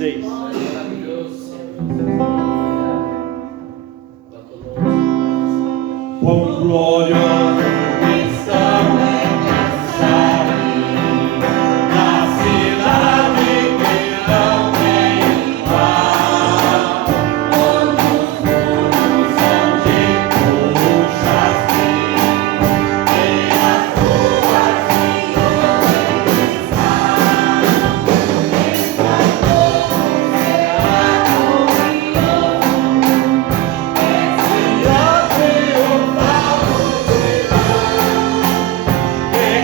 6. Quão glorioso estão na cidade que não tem igual, onde os muros são de puxas e as ruas de ouro está.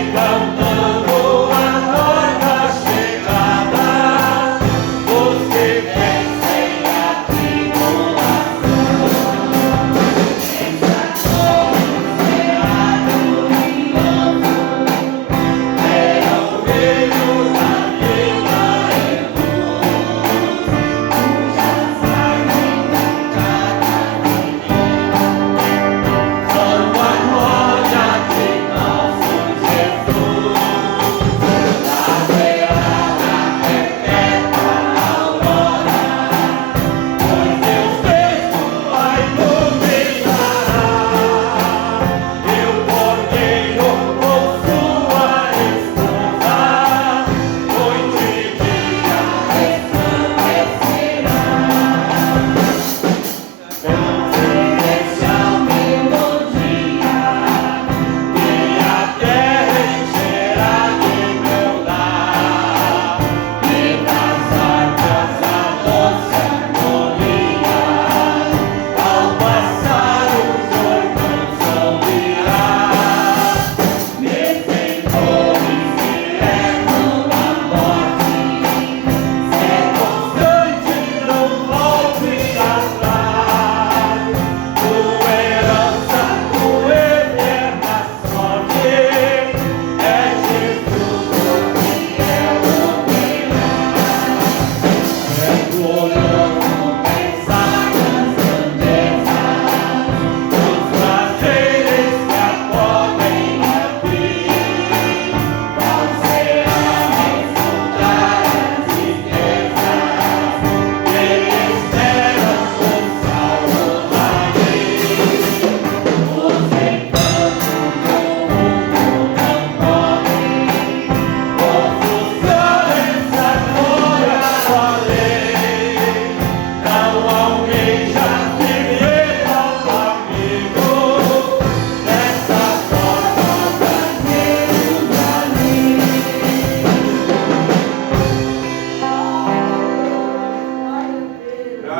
Cantando a nova chegada, os que vencem a tribulação. Essa será glorioso, verão filhos da vida e luz, cujas lágrimas cada dia são a glória de nosso Jesus.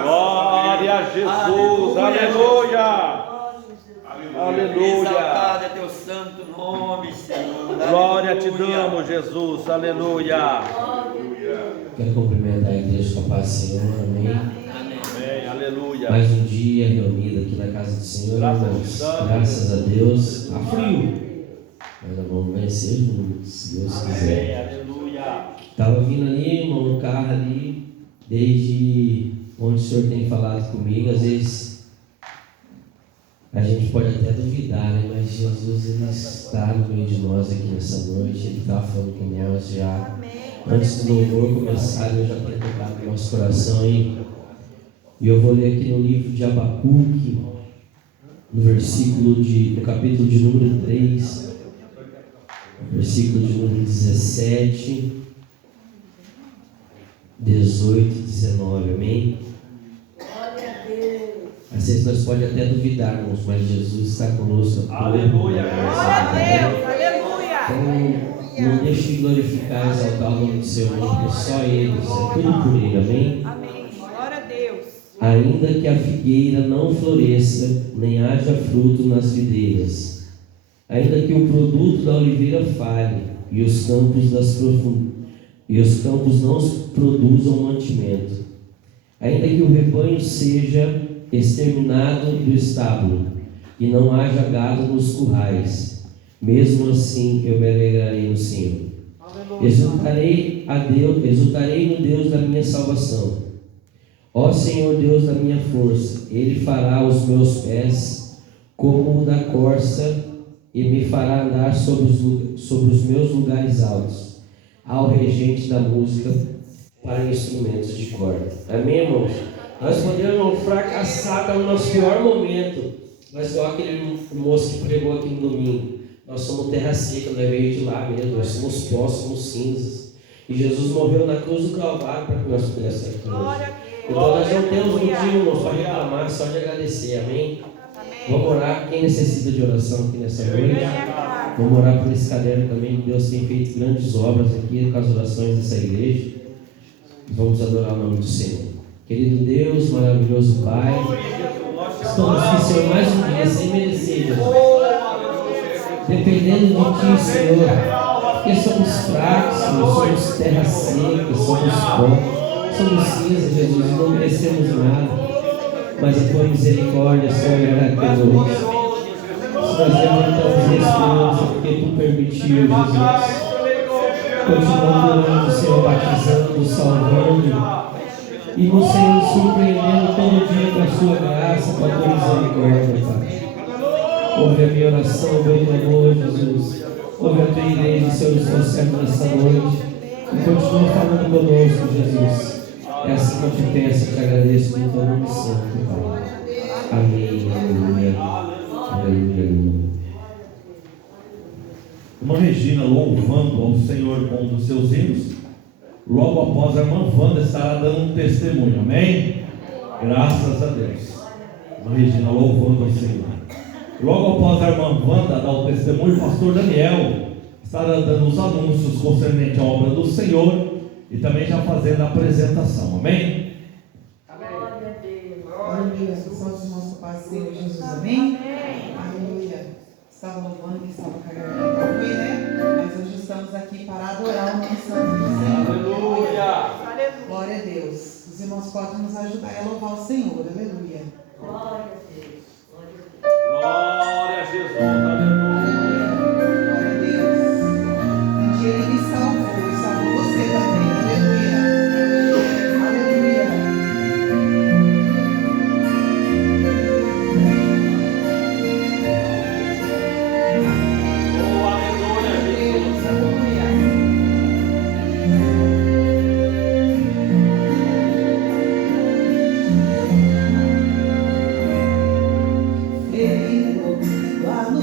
Glória a Jesus, aleluia. Aleluia. Exaltado é teu santo nome, Senhor. Glória te Aleluia. damos, Jesus, aleluia. Quero cumprimentar a igreja com a paz do Senhor, amém. Amém, aleluia. Mais um dia reunido aqui na casa do Senhor, irmãos. Graças a Deus. Há frio, mas nós vamos vencer juntos, se Deus Amém, quiser. aleluia. Estava vindo ali, irmão, no carro ali, desde onde o Senhor tem falado comigo. Às vezes a gente pode até duvidar, né? Mas Jesus, Ele está no meio de nós aqui nessa noite. Ele está falando com nós já. Antes do louvor começar, eu já tenho tocado no nosso coração aí. E eu vou ler aqui no livro de Abacuque, no capítulo de número 3, versículo de número 17, 18 e 19, amém? Às vezes nós podemos até duvidar, irmãos, mas Jesus está conosco. Aleluia. Então, não deixe de glorificar e exaltar o nome do Senhor, porque só Ele, é tudo por Ele, amém? Amém. Glória a Deus. Ainda que a figueira não floresça, nem haja fruto nas videiras, ainda que o produto da oliveira falhe, e os campos não produzam mantimento, ainda que o rebanho seja exterminado do estábulo, e não haja gado nos currais, mesmo assim eu me alegrarei no Senhor. Exultarei no Deus da minha salvação. Ó Senhor Deus da minha força, Ele fará os meus pés como o da corça e me fará andar sobre os meus lugares altos. Ao regente da música, para instrumentos de corda. Amém, irmãos? Nós podemos fracassar no nosso pior momento, mas igual aquele moço que pregou aqui no domingo, nós somos terra seca, não é veio de lá mesmo, nós somos pó, somos cinzas. E Jesus morreu na cruz do Calvário para que nós pudéssemos aqui hoje. Então nós não temos motivo, irmãos, para reclamar, só de agradecer. Amém? Vamos orar. Quem necessita de oração aqui nessa noite? Vamos orar por esse caderno também, que Deus tem feito grandes obras aqui com as orações dessa igreja. Vamos adorar o nome do Senhor. Querido Deus, maravilhoso Pai, estamos aqui, Senhor, mais um dia, sem merecer, Jesus. Dependendo de Ti, Senhor, porque somos fracos, Senhor, somos terra seca, somos pó, somos cinza, Jesus, e não merecemos nada. Mas a Tua misericórdia, Senhor, era conosco. Nós levantamos nesse momento porque Tu permitiu, Jesus. Continuamos orando, Senhor, batizando, salvando. E no Senhor surpreendendo todo dia com a Sua graça, com a Tua misericórdia, Pai. Ouve a minha oração, o meu clamor, Jesus. Ouve a Tua igreja, Senhor, os Teus servos nessa noite. E continua falando conosco, Jesus. É assim que eu te peço e te agradeço no Teu nome santo, Pai. Amém. Aleluia. Aleluia. Aleluia. Irmã Regina louvando ao Senhor com um dos seus hinos. Logo após a irmã Wanda estará dando um testemunho, amém? Graças a Deus. Irmã Regina louvando ao Senhor. Logo após a irmã Wanda dar o testemunho, o pastor Daniel estará dando os anúncios concernente à obra do Senhor e também já fazendo a apresentação, amém? Aleluia. Só os irmãos do Pai Senhor Jesus, amém? Aleluia. Estava louvando que estava com a garganta ruim, né? Mas hoje estamos aqui para adorar o nome santo do Senhor. Aleluia. Glória a Deus. Os irmãos podem nos ajudar a louvar o Senhor. Aleluia. Glória a Jesus. Aleluia. Glória a Deus. Um dia Ele me salvou e salvou você também. Aleluia. Aleluia. Oh, aleluia, Jesus. Aleluia. Ferido lá no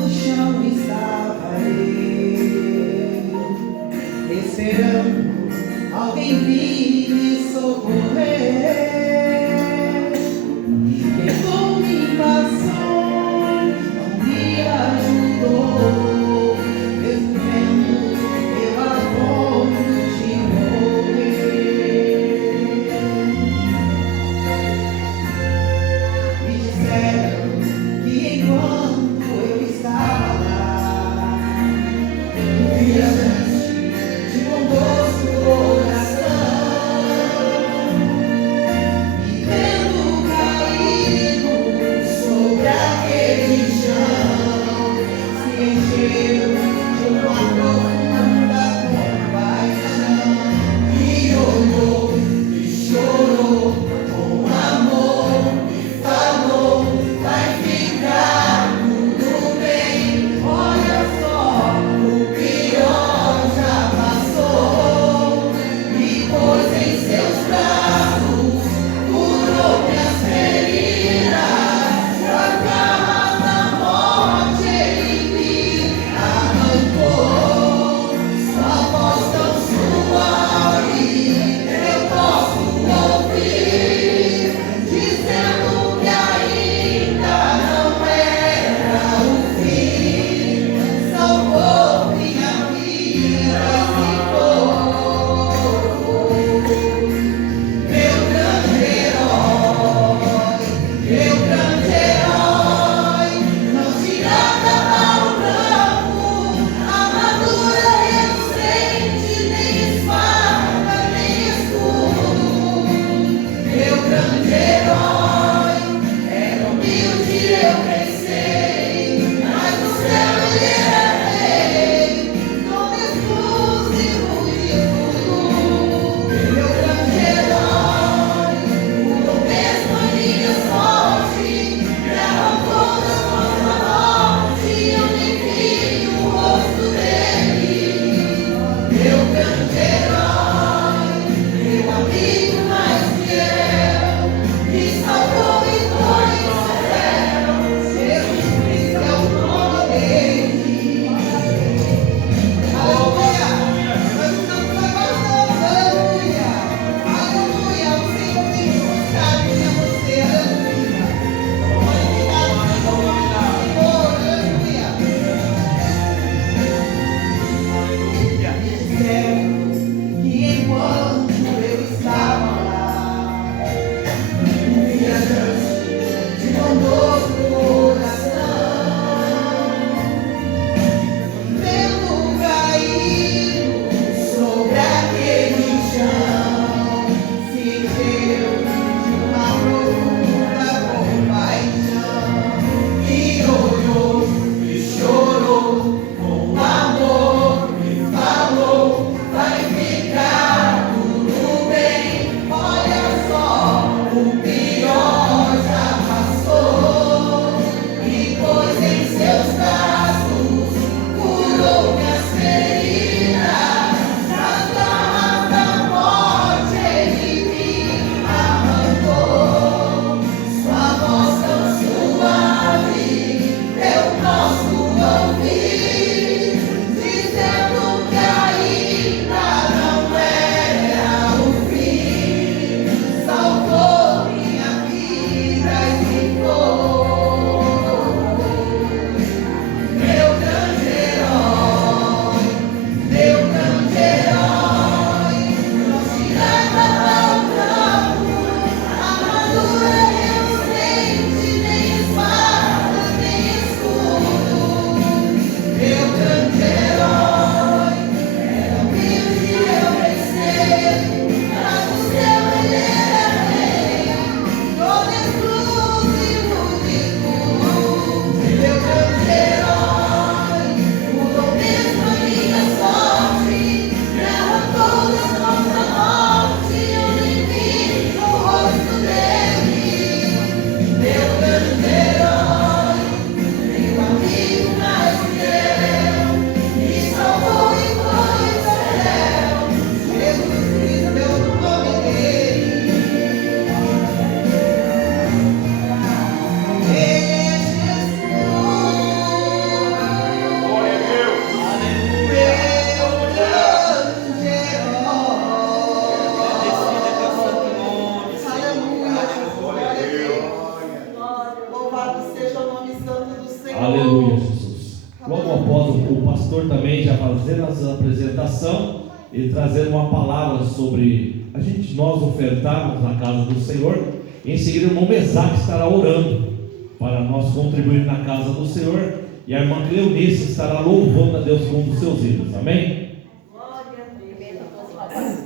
fazer a apresentação e trazer uma palavra sobre nós ofertarmos na casa do Senhor. Em seguida, o irmão Mesaque estará orando para nós contribuir na casa do Senhor, e a irmã Cleonice estará louvando a Deus com os seus hinos. Amém? Glória a Deus.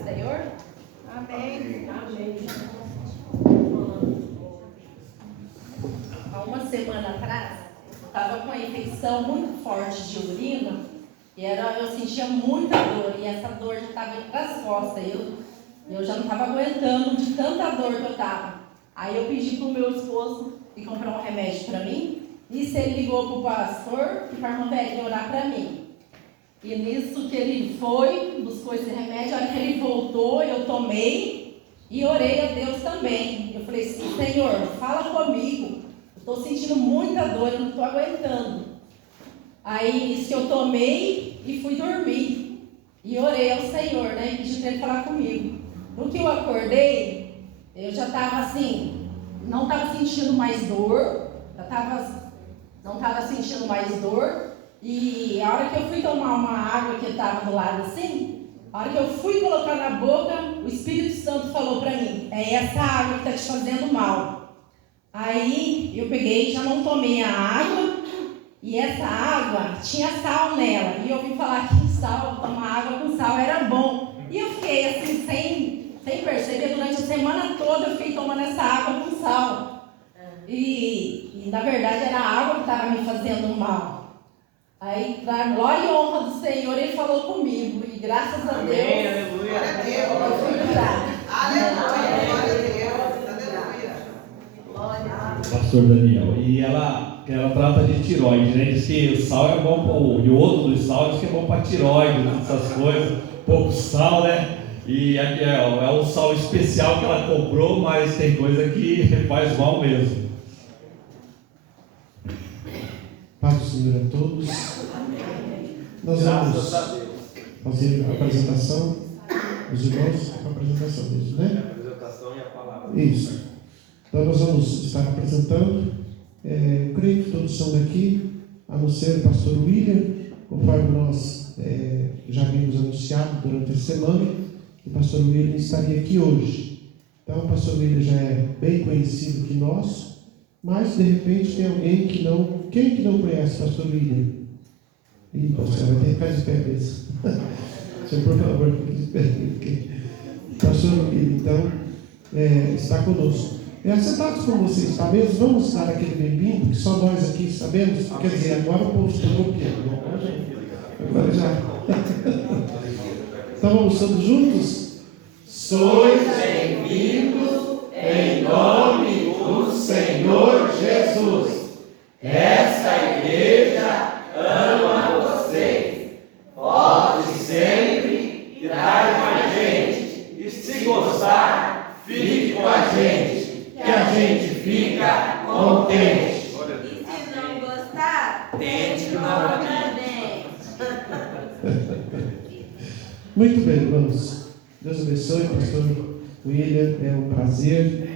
Senhor. Amém. Há uma semana atrás, eu estava com uma infecção muito forte de urina, e eu sentia muita dor, e essa dor já estava indo para as costas. Eu já não estava aguentando de tanta dor que eu estava. Aí eu pedi para o meu esposo ir comprar um remédio para mim. Nisso ele ligou para o pastor e para a irmã Velha orar para mim. E nisso que ele foi, buscou esse remédio, a hora que ele voltou, eu tomei e orei a Deus também. Eu falei assim: Senhor, fala comigo. Eu estou sentindo muita dor, eu não estou aguentando. Aí nisso que eu tomei e fui dormir. E orei ao Senhor, né? E pedi para ele falar comigo. No que eu acordei, eu já estava assim, não estava sentindo mais dor, não estava sentindo mais dor, e a hora que eu fui tomar uma água que estava do lado assim, a hora que eu fui colocar na boca, o Espírito Santo falou para mim: é essa água que está te fazendo mal. Aí eu peguei, já não tomei a água, e essa água tinha sal nela, e eu ouvi falar que sal, tomar água com sal era bom, e eu fiquei assim, sem perceber, durante a semana toda eu fiquei tomando essa água com sal. E na verdade era a água que estava me fazendo mal. Aí, para glória e honra do Senhor, ele falou comigo. E graças a Deus, Aleluia. eu fui curada. Aleluia. Glória a Deus. Glória. Pastor Daniel, e ela trata de tiroide, né? Diz que o sal é bom, o iodo do sal diz que é bom para tiroide, essas coisas, pouco sal, né? E aqui é um sal especial que ela comprou, mas tem coisa que faz mal mesmo. Paz do Senhor a todos. Nós vamos fazer a apresentação. Os irmãos, a apresentação mesmo, né? A apresentação e a palavra. Isso. Então nós vamos estar apresentando. Eu creio que todos são daqui, a não ser o pastor William, conforme nós já vimos anunciado durante a semana. O pastor William estaria aqui hoje. Então o pastor William já é bem conhecido de nós, mas de repente tem alguém que não... Quem que não conhece o pastor William? Ih, pastor, vai ter que ficar de pé mesmo. Senhor, por favor, fique de pé. Pastor William, então, está conosco. Sentados como vocês está mesmo, vamos dar aquele bem-vindo, que só nós aqui sabemos. Quer dizer, agora o povo chegou o quê? Agora já. Então vamos todos juntos? Sois bem-vindos em nome do Senhor Jesus. Essa igreja ama vocês. Volte sempre e traga mais gente. E se gostar, fique com a gente, que a gente fica contente. E se não gostar, tente novamente. Muito bem, irmãos. Deus abençoe, pastor William. É um prazer.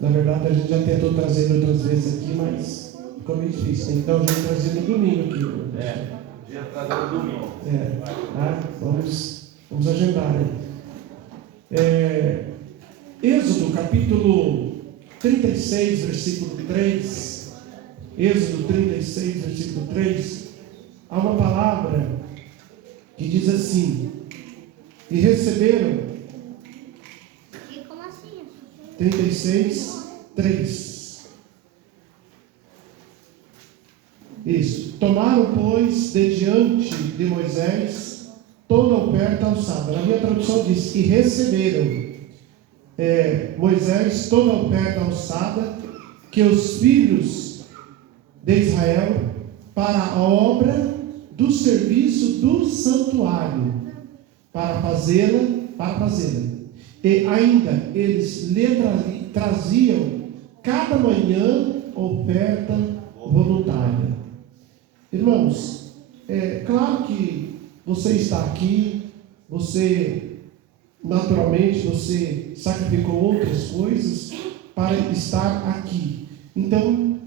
Na verdade, a gente já tentou trazer outras vezes aqui, mas ficou meio difícil. Então, a gente trazer no domingo aqui. Dia trazer no domingo. Vamos agendar. Êxodo, capítulo 36, versículo 3. Êxodo 36, versículo 3. Há uma palavra que diz assim: e receberam 36, 3. Isso. Tomaram, pois, de diante de Moisés toda a oferta alçada. Na minha tradução diz: e receberam Moisés toda a oferta alçada que os filhos de Israel para a obra do serviço do santuário, para fazê-la, e ainda eles lhe traziam cada manhã oferta voluntária. Irmãos, claro que você está aqui, naturalmente você sacrificou outras coisas para estar aqui. Então,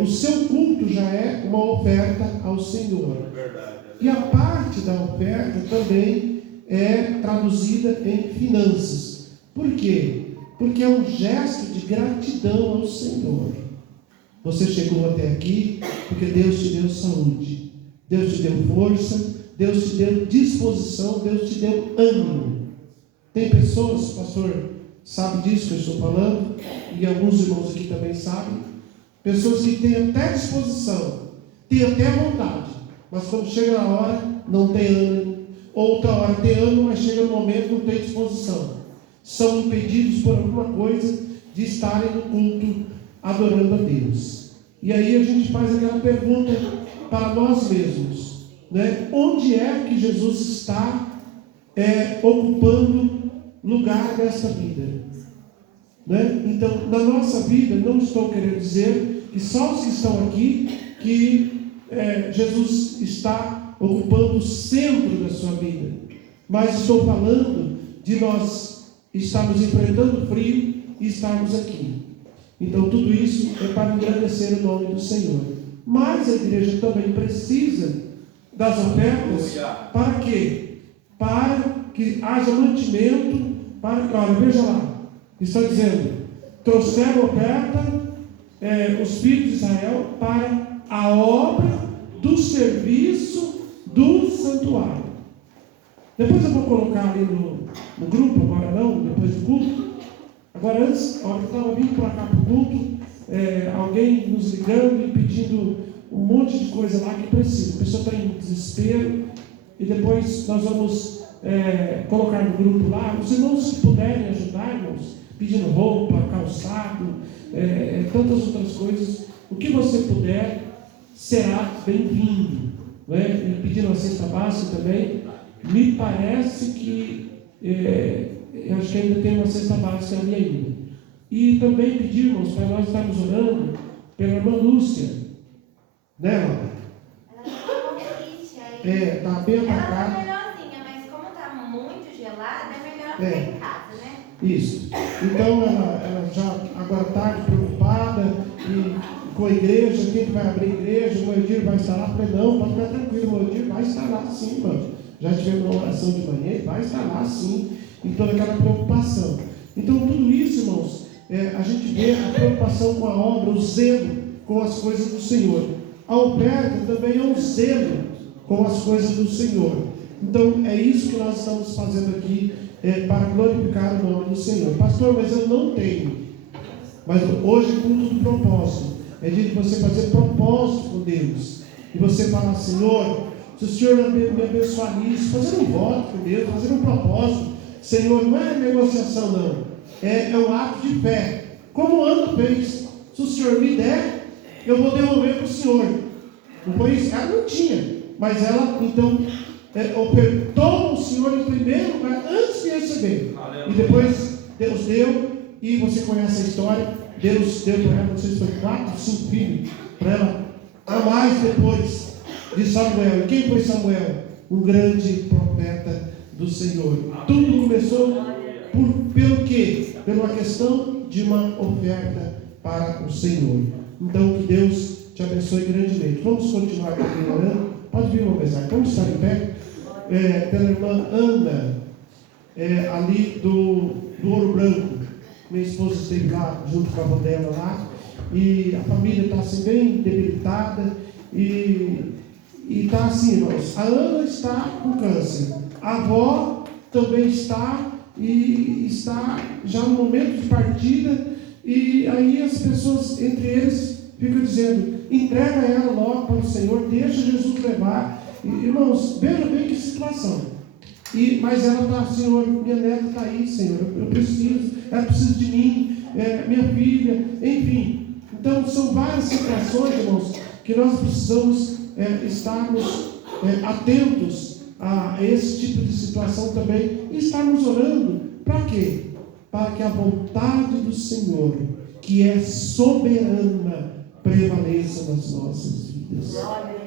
o seu culto já é uma oferta ao Senhor. Verdade. E a parte da oferta também é traduzida em finanças. Por quê? Porque é um gesto de gratidão ao Senhor. Você chegou até aqui porque Deus te deu saúde, Deus te deu força, Deus te deu disposição, Deus te deu ânimo. Tem pessoas, o pastor sabe disso que eu estou falando, e alguns irmãos aqui também sabem, pessoas que têm até disposição, têm até vontade, mas quando chega a hora, não tem ânimo. Outra hora tem ânimo, mas chega no momento, não tem disposição. São impedidos por alguma coisa de estarem no culto adorando a Deus. E aí a gente faz aquela pergunta para nós mesmos, né? Onde é que Jesus está ocupando lugar nessa vida? Né? Então, na nossa vida, não estou querendo dizer que só os que estão aqui, que Jesus está ocupando o centro da sua vida, mas estou falando de nós estarmos enfrentando frio e estarmos aqui. Então tudo isso é para engrandecer o nome do Senhor. Mas a igreja também precisa das ofertas. Para quê? Para que haja mantimento. Olha, veja lá, está dizendo: trouxeram oferta os filhos de Israel para a obra do serviço do santuário. Depois eu vou colocar ali no grupo, agora não, depois do culto. Agora antes, a hora que eu estava vindo para cá para o culto, alguém nos ligando e pedindo um monte de coisa lá que precisa. A pessoa está em desespero, e depois nós vamos colocar no grupo lá. Os irmãos que puderem ajudar, irmãos, pedindo roupa, calçado, tantas outras coisas, o que você puder será bem-vindo. E pedindo a cesta básica também. Me parece que eu acho que ainda tem uma cesta básica ali ainda. E também pedir, irmãos, para nós estarmos orando pela irmã Lúcia, né, Laura? Está bem atacada. Ela está melhorzinha, mas como está muito gelada, é melhor ficar em casa, né? Isso. Então ela já agora está preocupada com a igreja, quem vai abrir a igreja, o Moedir vai estar lá. Falei, não, pode ficar tranquilo, o Moedir vai estar lá sim, mano. Já tivemos uma oração de manhã, ele vai estar lá sim, em toda aquela preocupação. Então tudo isso, irmãos, a gente vê a preocupação com a obra, o zelo com as coisas do Senhor. A oferta também é um zelo com as coisas do Senhor. Então é isso que nós estamos fazendo aqui, para glorificar o nome do Senhor. Pastor, mas eu não tenho. Mas hoje é culto do propósito. É dia de você fazer propósito com Deus. E você falar: Senhor, se o Senhor me abençoar nisso, fazer um voto com Deus, fazer um propósito. Senhor, não é negociação não. É um ato de fé. Como Ana fez. Se o Senhor me der, eu vou devolver para o Senhor. Não foi isso? Ela não tinha. Mas ela, então, ofertou o Senhor em primeiro lugar, antes de receber. E depois Deus deu, e você conhece a história. Deus deu para ela, não sei se foi 4, 5 filhos, para ela a mais depois de Samuel. E quem foi Samuel? Um grande profeta do Senhor. Tudo começou pelo quê? Pela questão de uma oferta para o Senhor. Então que Deus te abençoe grandemente. Vamos continuar aqui orando. Pode vir uma mensagem. Vamos estar em pé. Pela irmã Ana, ali do Ouro Branco. Minha esposa esteve lá junto com a avó dela lá. E a família está assim bem debilitada. E está assim, irmãos. A Ana está com câncer. A avó também está. E está já no momento de partida. E aí as pessoas, entre eles, ficam dizendo: entrega ela logo para o Senhor, deixa Jesus levar. E, irmãos, vejam bem que situação. Mas ela está: Senhor, minha neta está aí, Senhor, eu preciso, ela precisa de mim, minha filha, enfim. Então são várias situações, irmãos, que nós precisamos estarmos atentos a esse tipo de situação também, e estarmos orando. Para quê? Para que a vontade do Senhor, que é soberana, prevaleça nas nossas vidas.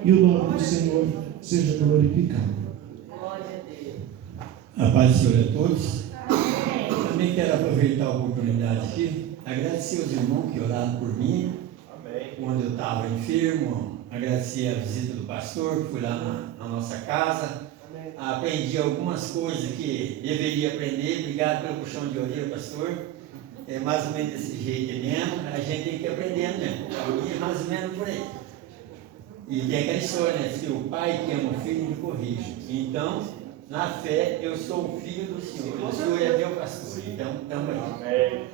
E o nome do Senhor seja glorificado. A paz do Senhor a todos. Também quero aproveitar a oportunidade aqui, agradecer aos irmãos que oraram por mim, quando eu estava enfermo, agradecer a visita do pastor, que fui lá na nossa casa. Aprendi algumas coisas que deveria aprender. Obrigado pelo puxão de orelha, pastor. É mais ou menos desse jeito mesmo. A gente tem que ir aprendendo mesmo. E é mais ou menos por aí. E tem aquela história, né? Se o pai que ama o filho, ele corrige. Então, na fé, eu sou o filho do Senhor. O Senhor é meu pastor. Então, estamos aí.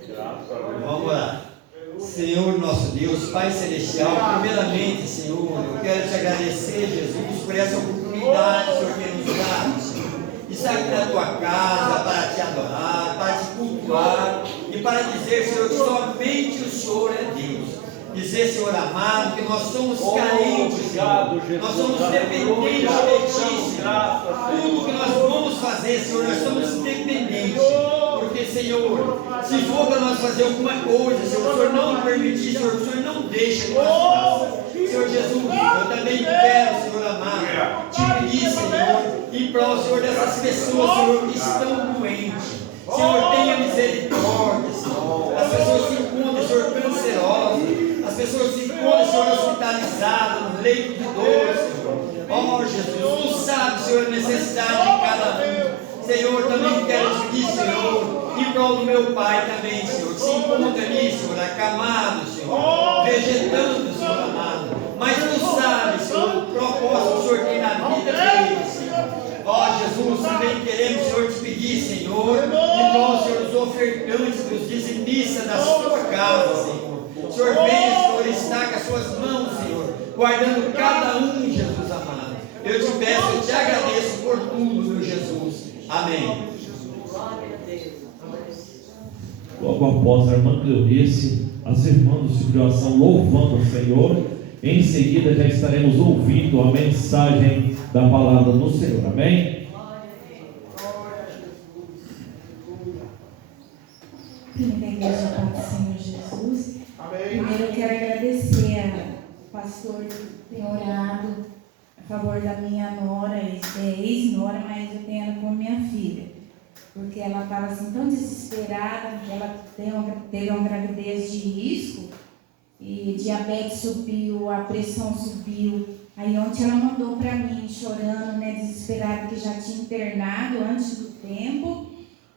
Vamos lá. Senhor nosso Deus, Pai Celestial, primeiramente, Senhor, eu quero te agradecer, Jesus, por essa oportunidade, Senhor, que nos dá, Senhor, de estar aqui na tua casa para te adorar, para te cultuar e para dizer, Senhor, que somente o Senhor é Deus. Dizer, Senhor amado, que nós somos carentes, Senhor, nós somos dependentes de Ti, Senhor. Tudo que nós vamos fazer, Senhor, nós somos dependentes. Porque, Senhor, se for para nós fazer alguma coisa, Senhor, o Senhor não permitir, Senhor, o Senhor não deixa que nós façamos. Senhor Jesus, eu também quero, Senhor amado, te pedir, Senhor, em prol, Senhor, dessas pessoas, Senhor, que estão doentes. Senhor, tenha misericórdia, Senhor. As pessoas se encontram, Senhor, cancerosas. As pessoas se encontram, Senhor, hospitalizadas, no leito de dor, Senhor. Oh, Jesus, Tu sabes, Senhor, a necessidade de cada um. Senhor, também quero te pedir, Senhor, em prol do meu pai também, Senhor, que se encontra ali, Senhor, acamado, Senhor, vegetando, Senhor amado. Mas Tu sabes, Senhor, o propósito que o Senhor tem na vida dele, Senhor. Ó Jesus, também queremos, Senhor, te pedir, Senhor, em prol, Senhor, dos ofertantes, dos dizimistas da sua casa, Senhor. Senhor, venha, Senhor, está com as suas mãos, Senhor, guardando cada um, Jesus amado. Eu te peço, eu te agradeço por tudo, meu Jesus. Amém. Logo após a irmã Cleonice, as irmãs do Ciclo de Oração louvando o Senhor, em seguida já estaremos ouvindo a mensagem da palavra do Senhor. Amém? Primeira igreja, Pai do Senhor Jesus. Primeiro eu quero agradecer ao pastor que tem orado a favor da minha nora, ex-nora, mas eu tenho ela como minha filha. Porque ela estava assim tão desesperada, porque ela teve uma gravidez de risco, e diabetes subiu, a pressão subiu. Aí ontem ela mandou para mim, chorando, né, desesperada, que já tinha internado antes do tempo,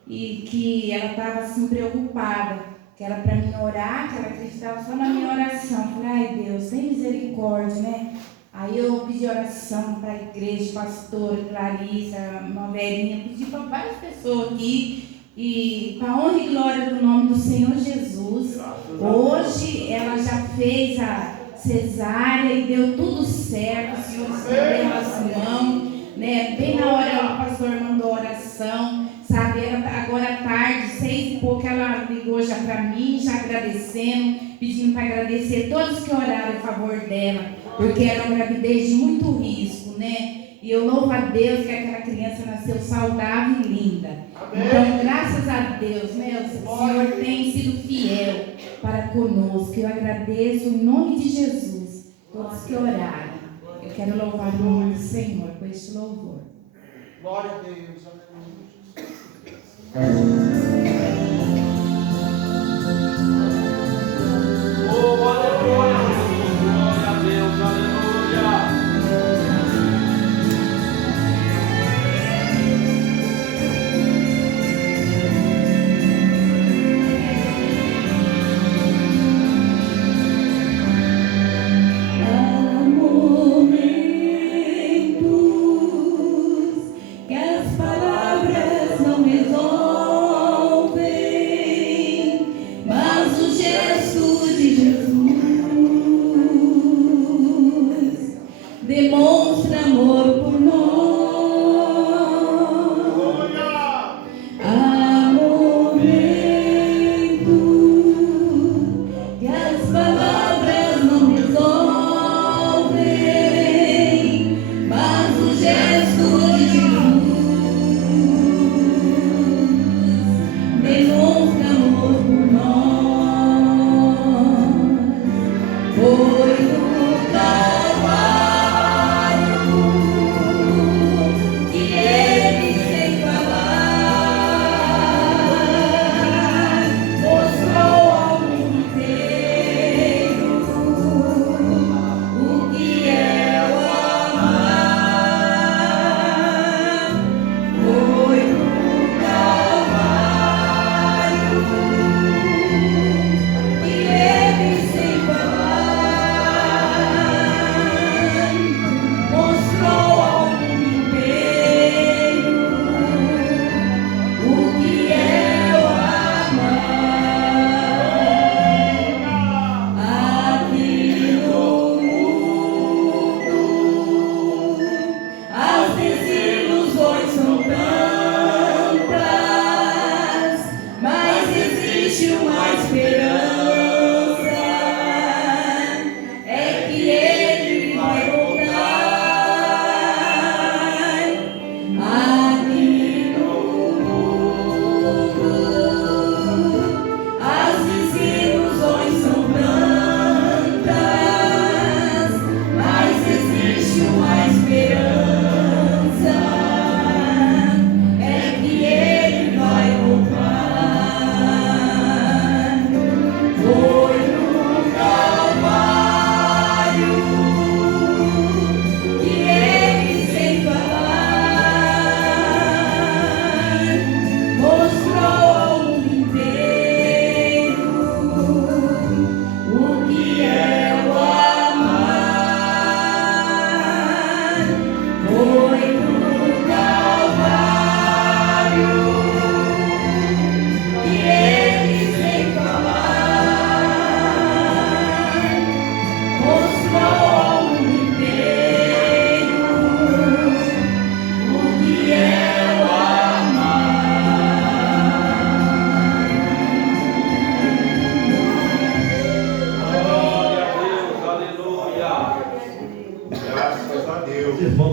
e que ela estava assim preocupada, que era para mim orar, que ela acreditava só na minha oração. Falei, ai Deus, tem misericórdia, né? Aí eu pedi oração para a igreja, pastor, Clarissa, uma velhinha, pedi para várias pessoas aqui, e para a honra e glória do nome do Senhor Jesus, hoje ela já fez a cesárea e deu tudo certo, o Senhor estendeu as mãos, né? Bem na hora o pastor mandou oração, sabe? Agora à tarde, 6 e pouco, ela ligou já para mim, já agradecendo, pedindo para agradecer todos que oraram a favor dela, porque era uma gravidez de muito risco, né? E eu louvo a Deus que aquela criança nasceu saudável e linda. Amém. Então, graças a Deus, né? O Senhor tem sido fiel para conosco. Eu agradeço em nome de Jesus, todos que oraram. Eu quero louvar o nome do Senhor com este louvor. Glória a Deus. Oh, aleluia, Jesus. Glória a Deus, aleluia. Que as palavras não resolvem. Encerrando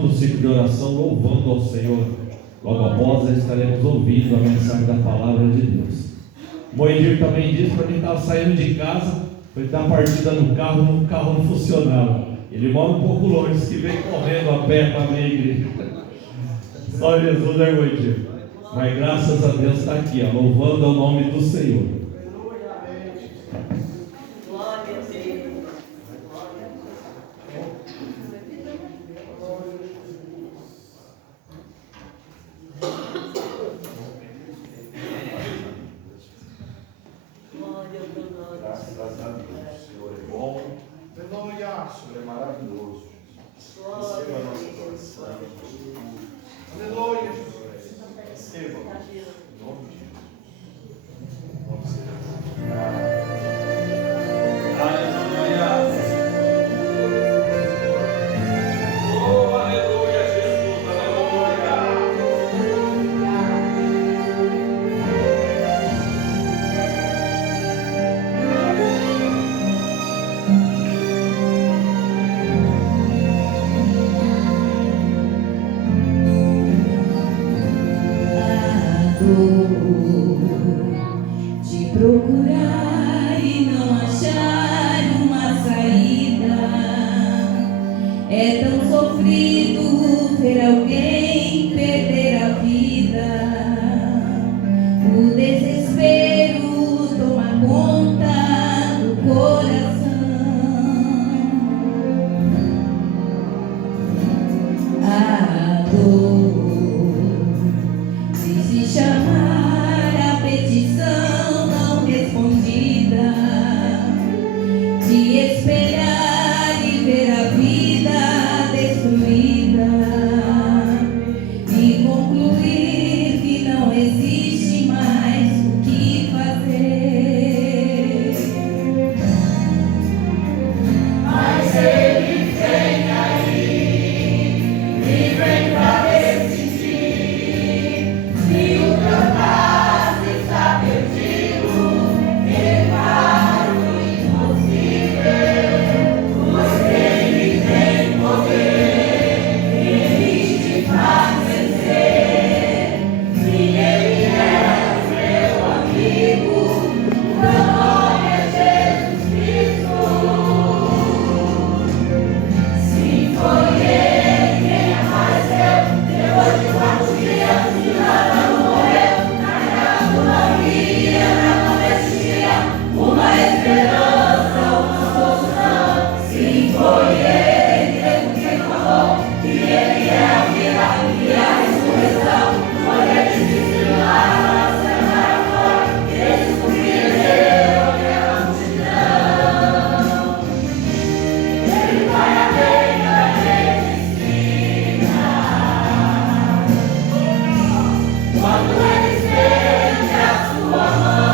o ciclo de oração, louvando ao Senhor. Logo após, estaremos ouvindo a mensagem da palavra de Deus. Moedir também disse para quem estava saindo de casa, foi dar partida no carro não funcionava. Ele mora um pouco longe, disse que veio correndo a pé para a minha igreja. Só Jesus, né, Moedir? Mas graças a Deus está aqui, ó, louvando ao nome do Senhor. Graças a Deus, o Senhor é bom. Aleluia, o Senhor é maravilhoso. Receba a nossa oração. Aleluia, Jesus. Receba, em nome de Jesus. Vamos ser. Aleluia. Oh, aleluia, Jesus. Aleluia. De procurar e não achar uma saída, é tão sofrido ver alguém perder a vida. O desespero toma conta do coração. A dor de se chamar a petição não respondida, de esperar e ver a vida destruída, e concluir que não existe mais o que fazer. Mas Ele vem aí e vem pra decidir. Se o capaz está perdido, ele para o impossível, pois ele tem poder, ele te faz vencer. Se ele é o meu amigo, meu nome é Jesus Cristo. Se foi ele quem é mais eu, depois de 4 dias e nada morreu, na graduaria, na profecia, uma esperança, uma solução. Se foi ele quem falou que ele é a vida e a ressurreição, foi ele que se lá na semana fora, ele surpreendeu aquela multidão. Ele vai além da medicina. Quando ele estende a sua mão,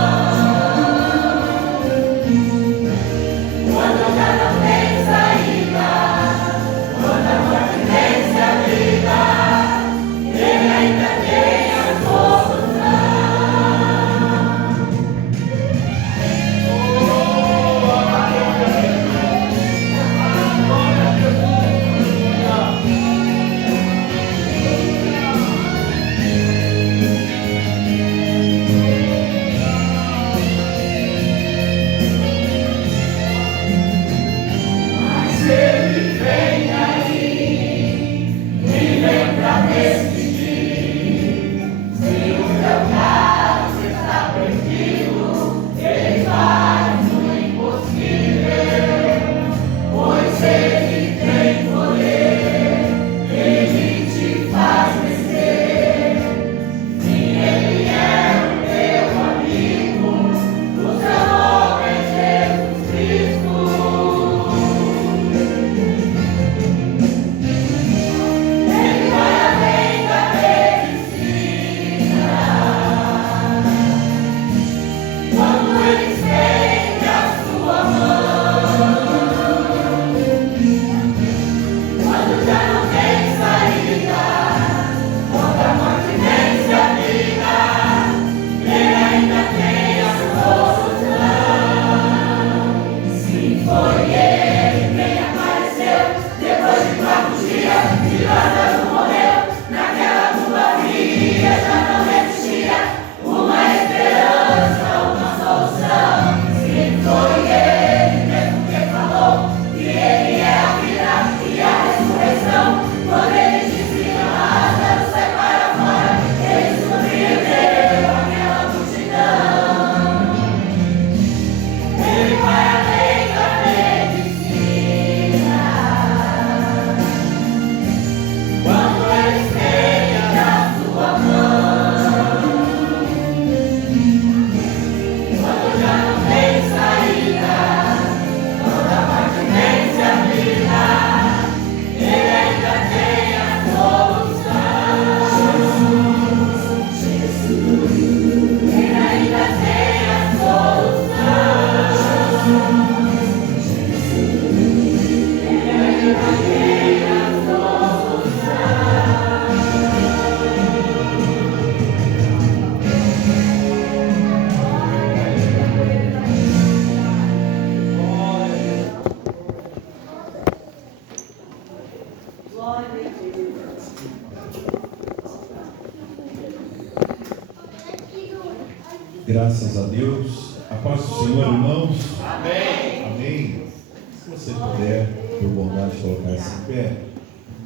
Graças a Deus. A paz do Senhor, irmãos. Amém. Amém. Se você puder, por bondade, colocar-se em pé,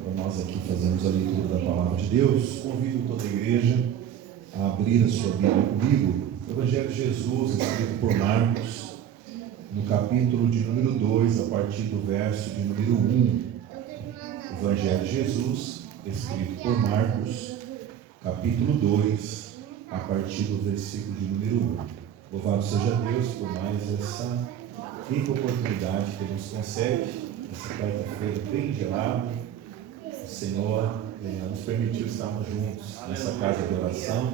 para nós aqui fazermos a leitura da palavra de Deus, convido toda a igreja a abrir a sua Bíblia comigo. O Evangelho de Jesus, escrito por Marcos, no capítulo de número 2, a partir do verso de número 1. Evangelho de Jesus, escrito por Marcos, capítulo 2, a partir do versículo de número 1. Louvado seja Deus por mais essa rica oportunidade que Ele nos concede, essa quarta-feira bem gelada. O Senhor nos permitiu estarmos juntos nessa casa de oração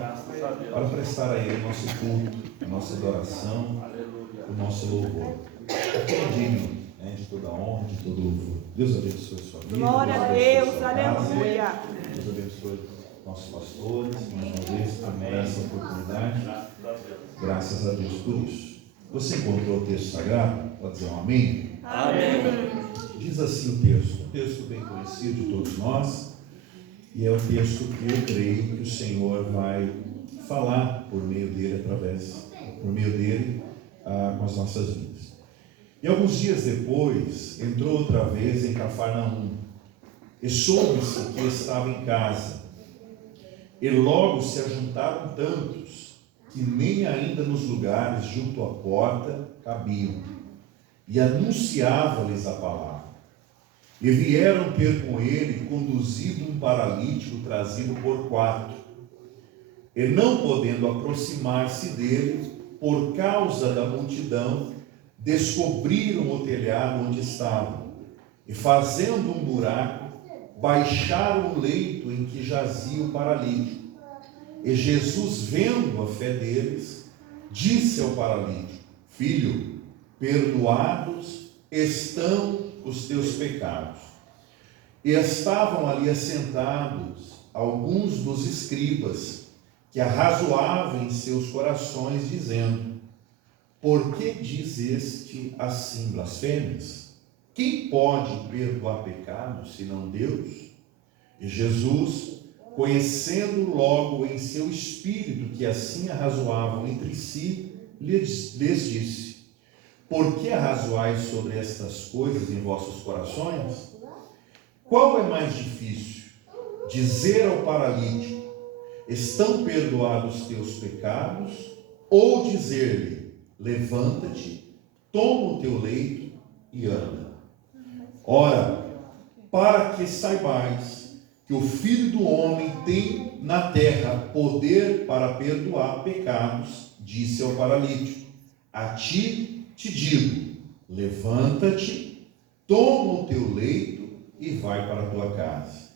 para prestar a Ele o nosso culto, a nossa adoração, o nosso louvor. Ele é digno de toda a honra, de todo louvor. Deus abençoe a sua vida. Glória a Deus, aleluia. Deus abençoe nossos pastores, mais uma vez, por essa oportunidade. Graças a Deus por isso. Você encontrou o texto sagrado? Pode dizer um amém? Amém. Diz assim o texto, um texto bem conhecido de todos nós, e é o texto que eu creio que o Senhor vai falar por meio dele, com as nossas vidas. E alguns dias depois, entrou outra vez em Cafarnaum, e soube-se que estava em casa. E logo se ajuntaram tantos, que nem ainda nos lugares junto à porta cabiam, e anunciava-lhes a palavra. E vieram ter com ele conduzido um paralítico trazido por 4. E não podendo aproximar-se dele, por causa da multidão, descobriram o telhado onde estavam, e fazendo um buraco, baixaram o leito em que jazia o paralítico. E Jesus, vendo a fé deles, disse ao paralítico: Filho, perdoados estão os teus pecados. E estavam ali assentados alguns dos escribas, que arrazoavam em seus corações, dizendo: Por que diz este assim blasfêmias? Quem pode perdoar pecados, senão Deus? E Jesus, conhecendo logo em seu espírito que assim arrazoavam entre si, lhes disse: Por que arrazoais sobre estas coisas em vossos corações? Qual é mais difícil? Dizer ao paralítico: Estão perdoados teus pecados? Ou dizer-lhe: Levanta-te, toma o teu leito e anda? Ora, para que saibais que o Filho do Homem tem na terra poder para perdoar pecados, disse ao paralítico: A ti te digo, levanta-te, toma o teu leito e vai para a tua casa.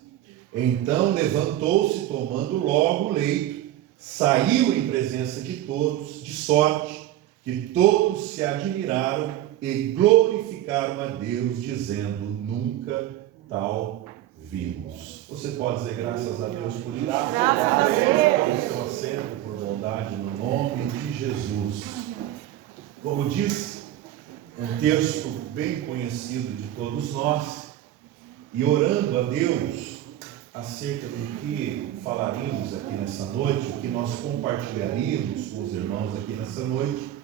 Então levantou-se, tomando logo o leito, saiu em presença de todos, de sorte que todos se admiraram e glorificaram a Deus, dizendo: Nunca tal vimos. Você pode dizer graças a Deus por isso? Graças a Deus. Estou assento por bondade no nome de Jesus. Como diz um texto bem conhecido de todos nós, e orando a Deus acerca do que falaríamos aqui nessa noite, o que nós compartilharíamos com os irmãos aqui nessa noite,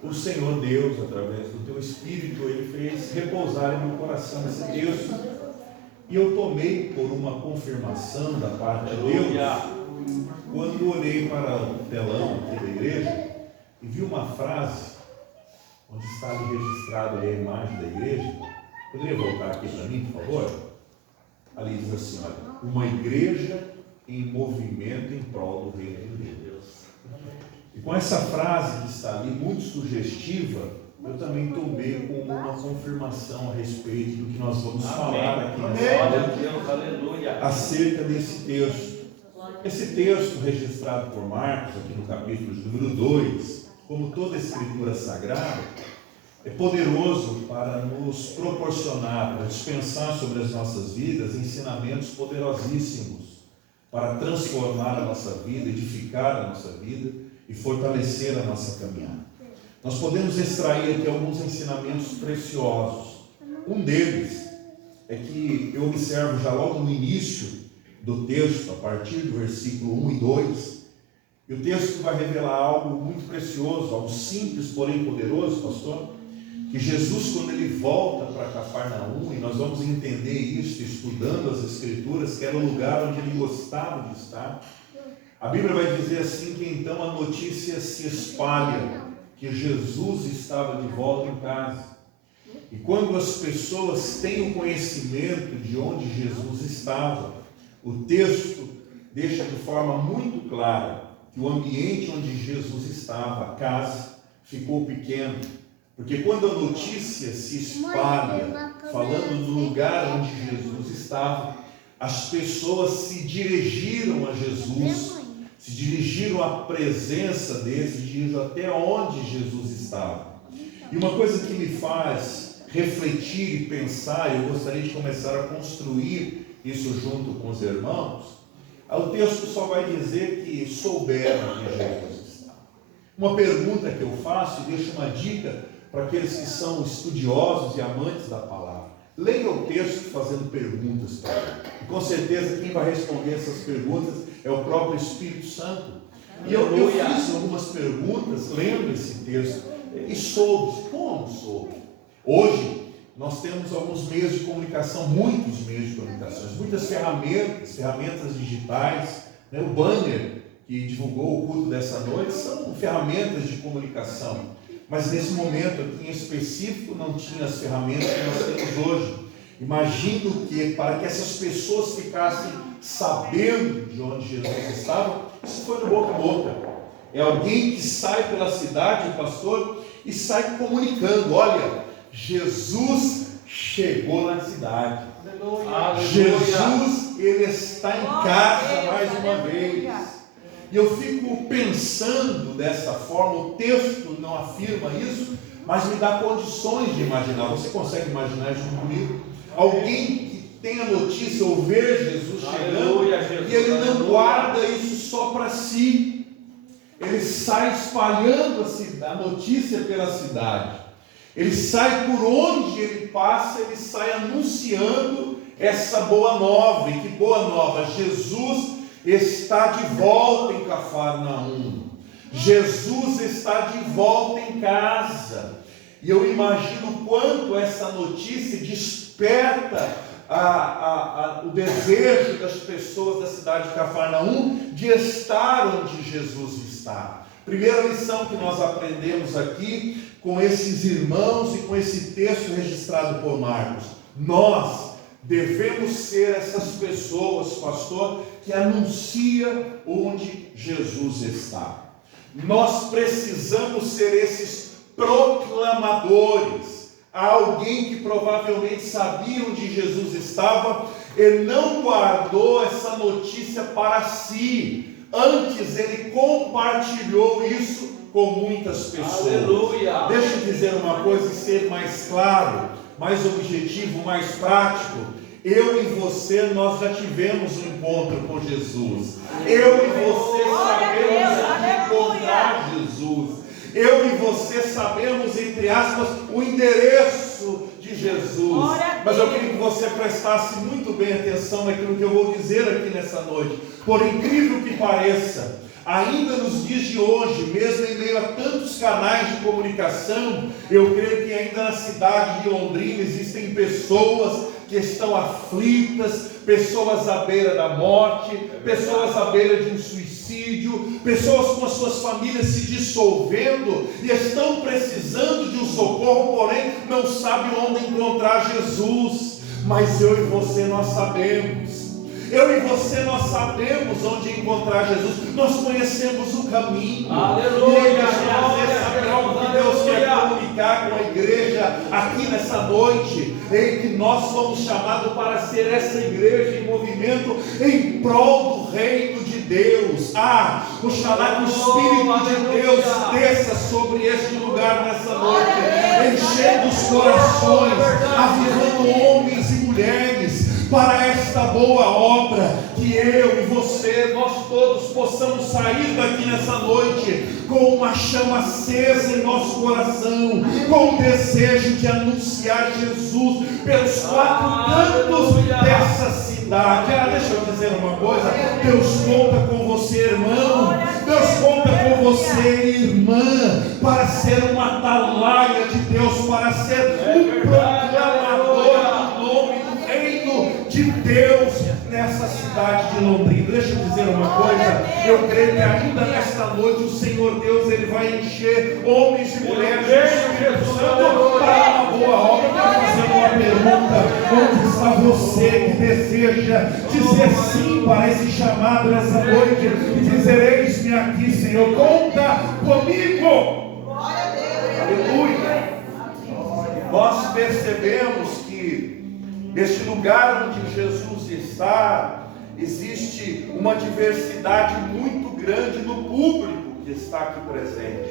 o Senhor Deus, através do teu Espírito, Ele fez repousar em meu coração esse texto, e eu tomei por uma confirmação da parte de Deus, quando olhei para o telão aqui da igreja, e vi uma frase, onde está ali registrada a imagem da igreja. Poderia voltar aqui para mim, por favor? Ali diz assim, olha: uma igreja em movimento em prol do reino de Deus. E com essa frase que está ali, muito sugestiva, eu também tomei como uma confirmação a respeito do que nós vamos falar aqui nessa noite, acerca desse texto. Esse texto registrado por Marcos, aqui no capítulo de número 2, como toda a escritura sagrada, é poderoso para nos proporcionar, para dispensar sobre as nossas vidas ensinamentos poderosíssimos, para transformar a nossa vida, edificar a nossa vida e fortalecer a nossa caminhada. Nós podemos extrair aqui alguns ensinamentos preciosos. Um deles é que eu observo já logo no início do texto, a partir do versículo 1 e 2, E o texto vai revelar algo muito precioso, algo simples, porém poderoso, pastor, que Jesus, quando ele volta para Cafarnaum, e nós vamos entender isso estudando as Escrituras, que era o lugar onde ele gostava de estar, a Bíblia vai dizer assim, que então a notícia se espalha, que Jesus estava de volta em casa. E quando as pessoas têm o conhecimento de onde Jesus estava, o texto deixa de forma muito clara que o ambiente onde Jesus estava, a casa, ficou pequeno. Porque quando a notícia se espalha, falando do lugar onde Jesus estava, as pessoas se dirigiram a Jesus, se dirigiram à presença dele, se dirigiram até onde Jesus estava. E uma coisa que me faz refletir e pensar, eu gostaria de começar a construir isso junto com os irmãos, o texto só vai dizer que souberam onde Jesus estava. Uma pergunta que eu faço e deixo uma dica para aqueles que são estudiosos e amantes da palavra. Leia o texto fazendo perguntas para ele. E com certeza quem vai responder essas perguntas é o próprio Espírito Santo. E eu fiz algumas perguntas lendo esse texto e soube. Como soube? Hoje nós temos alguns meios de comunicação, muitos meios de comunicação, muitas ferramentas digitais, né? O banner que divulgou o culto dessa noite são ferramentas de comunicação. Mas nesse momento aqui em específico não tinha as ferramentas que nós temos hoje. Imagino que para que essas pessoas ficassem sabendo de onde Jesus estava, isso foi no boca a boca. É alguém que sai pela cidade, pastor, e sai comunicando, olha, Jesus chegou na cidade. Aleluia. Jesus, ele está em casa mais uma vez. E eu fico pensando dessa forma, o texto não afirma isso, mas me dá condições de imaginar. Você consegue imaginar isso comigo? Alguém que tem a notícia ou vê Jesus chegando, e ele não guarda isso só para si. Ele sai espalhando a notícia pela cidade. Ele sai por onde ele passa, ele sai anunciando essa boa nova. E que boa nova? Jesus está de volta em Cafarnaum. Jesus está de volta em casa. E eu imagino quanto essa notícia desperta o desejo das pessoas da cidade de Cafarnaum de estar onde Jesus está. Primeira lição que nós aprendemos aqui com esses irmãos e com esse texto registrado por Marcos: nós devemos ser essas pessoas, pastor, que anuncia onde Jesus está. Nós precisamos ser esses proclamadores. Há alguém que provavelmente sabia onde Jesus estava, ele não guardou essa notícia para si, antes ele compartilhou isso com muitas pessoas. Aleluia. Deixa eu dizer uma coisa e ser mais claro, mais objetivo, mais prático. Eu e você, nós já tivemos um encontro com Jesus. Eu e você sabemos onde encontrar Jesus. Eu e você sabemos, entre aspas, o endereço de Jesus. Mas eu queria que você prestasse muito bem atenção naquilo que eu vou dizer aqui nessa noite. Por incrível que pareça, ainda nos dias de hoje, mesmo em meio a tantos canais de comunicação, eu creio que ainda na cidade de Londrina existem pessoas que estão aflitas, pessoas à beira da morte, pessoas à beira de um suicídio, pessoas com as suas famílias se dissolvendo e estão precisando de um socorro, porém não sabem onde encontrar Jesus. Mas eu e você, nós sabemos. Eu e você, nós sabemos onde encontrar Jesus. Nós conhecemos o caminho. Aleluia! Sabe algo que Deus quer comunicar com a igreja aqui nessa noite? Em que nós somos chamados para ser essa igreja em movimento em prol do reino de Deus. Oxalá que o Espírito de Deus desça sobre este lugar nessa noite, enchendo os corações, avivando homens e mulheres para esta boa obra, que eu e você, nós todos possamos sair daqui nessa noite com uma chama acesa em nosso coração, com o desejo de anunciar Jesus pelos quatro cantos dessa cidade. necessidade. Deixa eu dizer uma coisa: Deus conta com você, irmão. Deus conta com você, irmã, para ser uma atalaia de Deus, para ser um proclamador do nome do reino de Deus nessa cidade de Londrina. Deixa eu dizer uma coisa: eu creio que ainda nesta noite o Senhor Deus, Ele vai encher homens e mulheres do Espírito Santo para uma boa obra. Eu quero fazer uma pergunta: onde está você que deseja dizer sim para esse chamado nessa noite e dizer: eis-me aqui, Senhor, conta comigo? Aleluia. Nós percebemos que neste lugar onde Jesus está, existe uma diversidade muito grande do público que está aqui presente.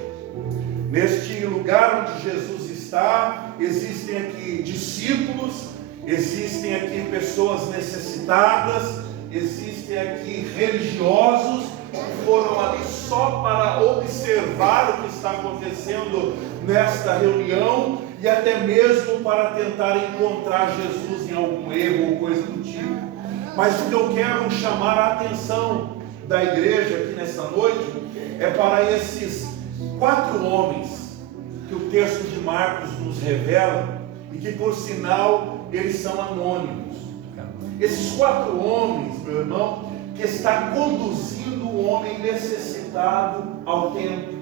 Neste lugar onde Jesus está, existem aqui discípulos, existem aqui pessoas necessitadas, existem aqui religiosos que foram ali só para observar o que está acontecendo nesta reunião e até mesmo para tentar encontrar Jesus em algum erro ou coisa do tipo. Mas o que eu quero chamar a atenção da igreja aqui nessa noite é para esses 4 homens que o texto de Marcos nos revela e que, por sinal, eles são anônimos. Esses 4 homens, meu irmão, que está conduzindo o homem necessitado ao templo.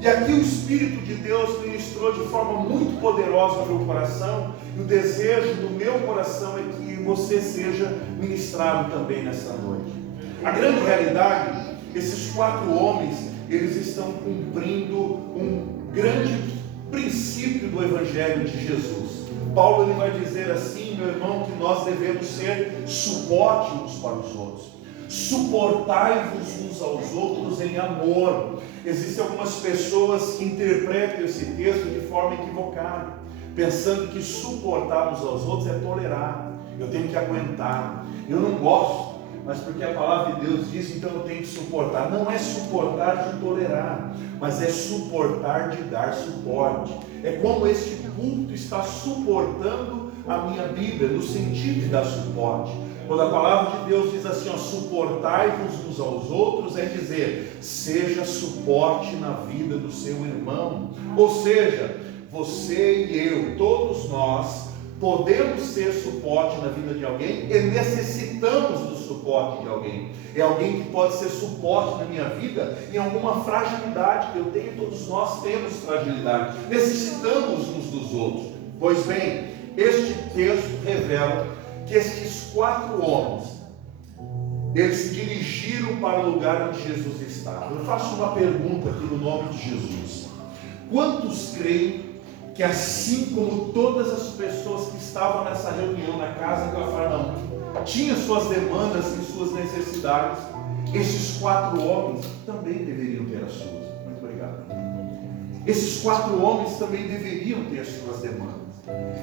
E aqui o Espírito de Deus ministrou de forma muito poderosa no meu coração, e o desejo do meu coração é que você seja ministrado também nessa noite. A grande realidade, esses 4 homens, eles estão cumprindo um grande princípio do Evangelho de Jesus. Paulo ele vai dizer assim, meu irmão, que nós devemos ser suporte uns para os outros. Suportai-vos uns aos outros em amor. Existem algumas pessoas que interpretam esse texto de forma equivocada, pensando que suportar uns aos outros é tolerar. Eu tenho que aguentar. Eu não gosto, mas porque a palavra de Deus diz, então eu tenho que suportar. Não é suportar de tolerar, mas é suportar de dar suporte. É como este culto está suportando a minha Bíblia, no sentido de dar suporte. Quando a palavra de Deus diz assim, suportai-vos uns aos outros, é dizer, seja suporte na vida do seu irmão. Ou seja, você e eu, todos nós, podemos ser suporte na vida de alguém e necessitamos do suporte de alguém. É alguém que pode ser suporte na minha vida em alguma fragilidade que eu tenho. Todos nós temos fragilidade, necessitamos uns dos outros. Pois bem, este texto revela que estes 4 homens, eles se dirigiram para o lugar onde Jesus estava. Eu faço uma pergunta aqui no nome de Jesus: quantos creem que, assim como todas as pessoas que estavam nessa reunião na casa de Cafarnaum tinham suas demandas e suas necessidades, esses 4 homens também deveriam ter as suas? Muito obrigado. Esses 4 homens também deveriam ter as suas demandas.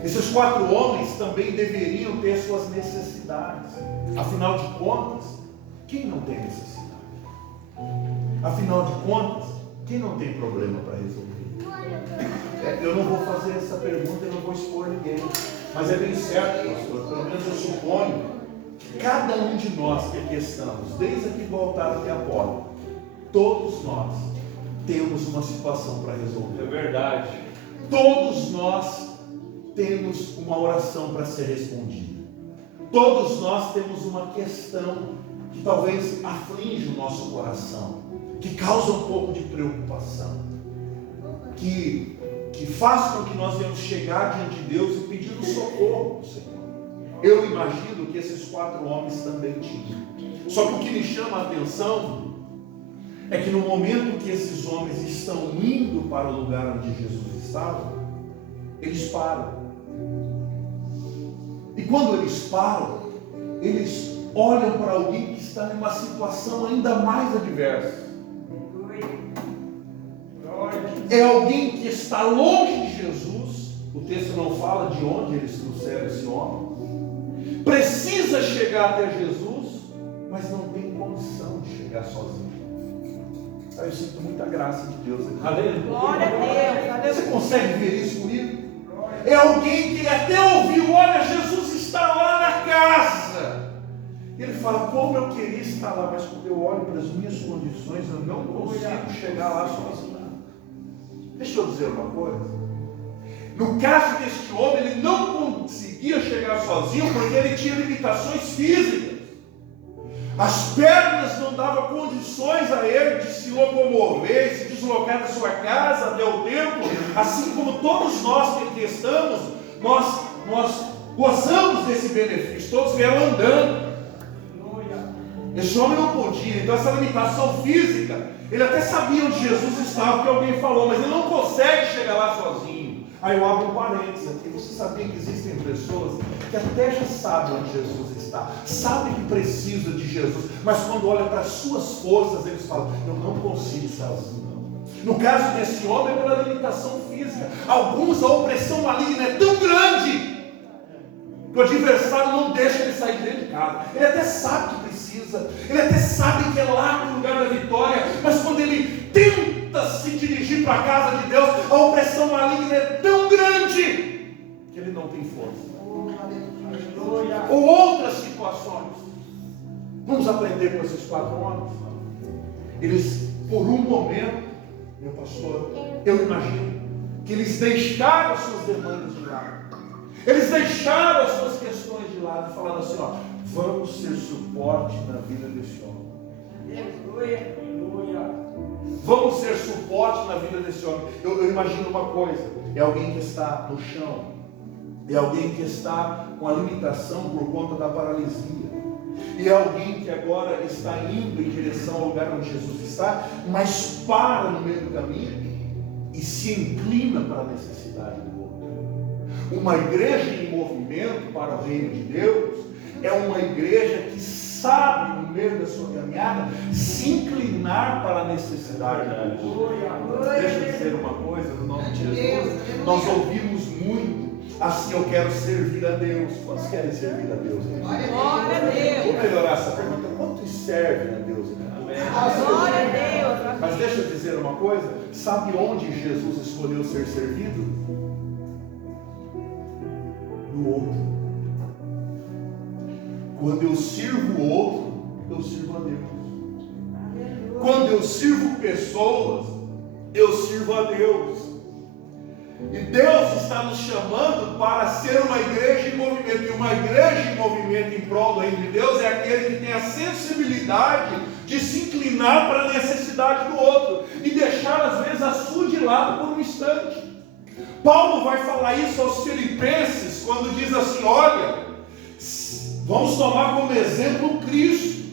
Esses 4 homens também deveriam ter suas necessidades. Afinal de contas, quem não tem necessidade? Afinal de contas, quem não tem problema para resolver? Eu não vou fazer essa pergunta, eu não vou expor ninguém, mas é bem certo, pastor, pelo menos eu suponho que cada um de nós que aqui estamos, desde aqui do altar até a porta, todos nós temos uma situação para resolver. É verdade. Todos nós temos uma oração para ser respondida. Todos nós temos uma questão que talvez aflige o nosso coração, que causa um pouco de preocupação, que faz com que nós venhamos chegar diante de Deus e pedir o socorro do Senhor. Eu imagino que esses 4 homens também tinham. Só que o que me chama a atenção é que no momento que esses homens estão indo para o lugar onde Jesus estava, eles param. E quando eles param, eles olham para alguém que está em uma situação ainda mais adversa. É alguém que está longe de Jesus. O texto não fala de onde eles trouxeram esse homem. Precisa chegar até Jesus, mas não tem condição de chegar sozinho. Eu sinto muita graça de Deus aqui. Aleluia. Glória a Deus. Você consegue ver isso comigo? É alguém que até ouviu, olha, Jesus está lá na casa. fala, como eu queria estar lá, mas quando eu olho para as minhas condições, eu não consigo chegar lá sozinho. Deixa eu dizer uma coisa. No caso deste homem, ele não conseguia chegar sozinho porque ele tinha limitações físicas. As pernas não davam condições a ele de se locomover, se deslocar da sua casa até o templo, assim como todos nós que aqui estamos, nós gozamos desse benefício, todos vieram andando. Esse homem não podia, então essa limitação física, ele até sabia onde Jesus estava, porque alguém falou, mas ele não consegue chegar lá sozinho. Aí eu abro um parênteses aqui, você sabia que existem pessoas que até já sabem onde Jesus está, sabem que precisa de Jesus, mas quando olham para as suas forças, eles falam, eu não consigo sozinho. No caso desse homem, é pela limitação física. Alguns, a opressão maligna é tão grande que o adversário não deixa ele sair de dentro de casa. Ele até sabe que precisa, ele até sabe que é lá o lugar da vitória, mas quando ele tenta se dirigir para a casa de Deus, a opressão maligna é tão grande que ele não tem força. Ou outras situações. Vamos aprender com esses 4 homens. Eles, por um momento, meu pastor, eu imagino que eles deixaram as suas demandas de lado. Eles deixaram as suas questões de lado e falaram assim, vamos ser suporte na vida desse homem. Vamos ser suporte na vida desse homem. Eu imagino uma coisa, é alguém que está no chão, é alguém que está com a limitação por conta da paralisia, e é alguém que agora está indo em direção ao lugar onde Jesus está, mas para no meio do caminho e se inclina para a necessidade do outro. Uma igreja em movimento para o reino de Deus é uma igreja que sabe, no meio da sua caminhada, se inclinar para a necessidade do outro. Deixa eu dizer uma coisa, no nome de Jesus. Nós ouvimos muito assim, eu quero servir a Deus. Quantos querem servir a Deus? Glória a Deus. Vou melhorar essa pergunta. Quantos servem a Deus? Glória a Deus. Mas deixa eu dizer uma coisa. Sabe onde Jesus escolheu ser servido? No outro. Quando eu sirvo o outro, eu sirvo a Deus. Quando eu sirvo pessoas, eu sirvo a Deus. E Deus está nos chamando para ser uma igreja em movimento. E uma igreja em movimento em prol do reino de Deus é aquele que tem a sensibilidade de se inclinar para a necessidade do outro e deixar às vezes a sua de lado por um instante. Paulo vai falar isso aos Filipenses quando diz assim, olha, vamos tomar como exemplo Cristo,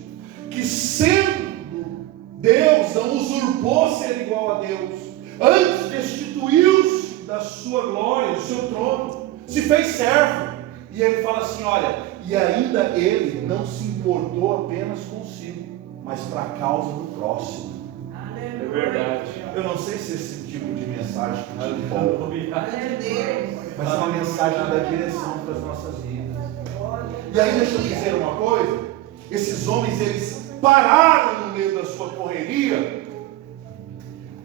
que sendo Deus não usurpou ser igual a Deus, antes destituiu-se da sua glória, do seu trono, se fez servo. E ele fala assim, olha, e ainda ele não se importou apenas consigo, mas para a causa do próximo. É verdade. Eu não sei se esse tipo de mensagem te bom, mas é uma mensagem da direção para as nossas vidas. E aí deixa eu dizer uma coisa, esses homens, eles pararam no meio da sua correria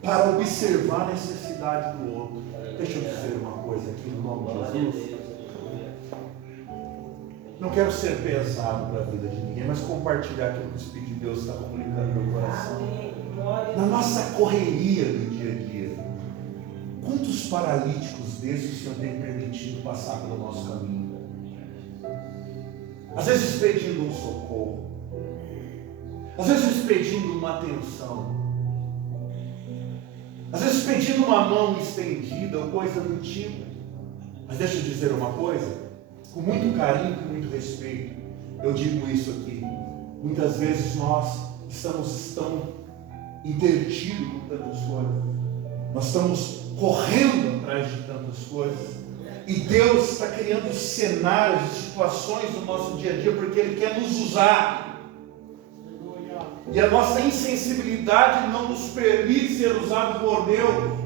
para observar a necessidade do outro. Deixa eu dizer uma coisa aqui no nome de Jesus. Não quero ser pesado para a vida de ninguém, mas compartilhar aquilo que o Espírito de Deus está comunicando no meu coração. Na nossa correria do dia a dia, quantos paralíticos desses o Senhor tem permitido passar pelo nosso caminho? Às vezes pedindo um socorro, às vezes pedindo uma atenção, às vezes pedindo uma mão estendida ou coisa do tipo. Mas deixa eu dizer uma coisa, com muito carinho, com muito respeito, eu digo isso aqui. Muitas vezes nós estamos tão intertidos com tantas coisas, nós estamos correndo atrás de tantas coisas, e Deus está criando cenários e situações no nosso dia a dia, porque Ele quer nos usar. E a nossa insensibilidade não nos permite ser usado por Deus.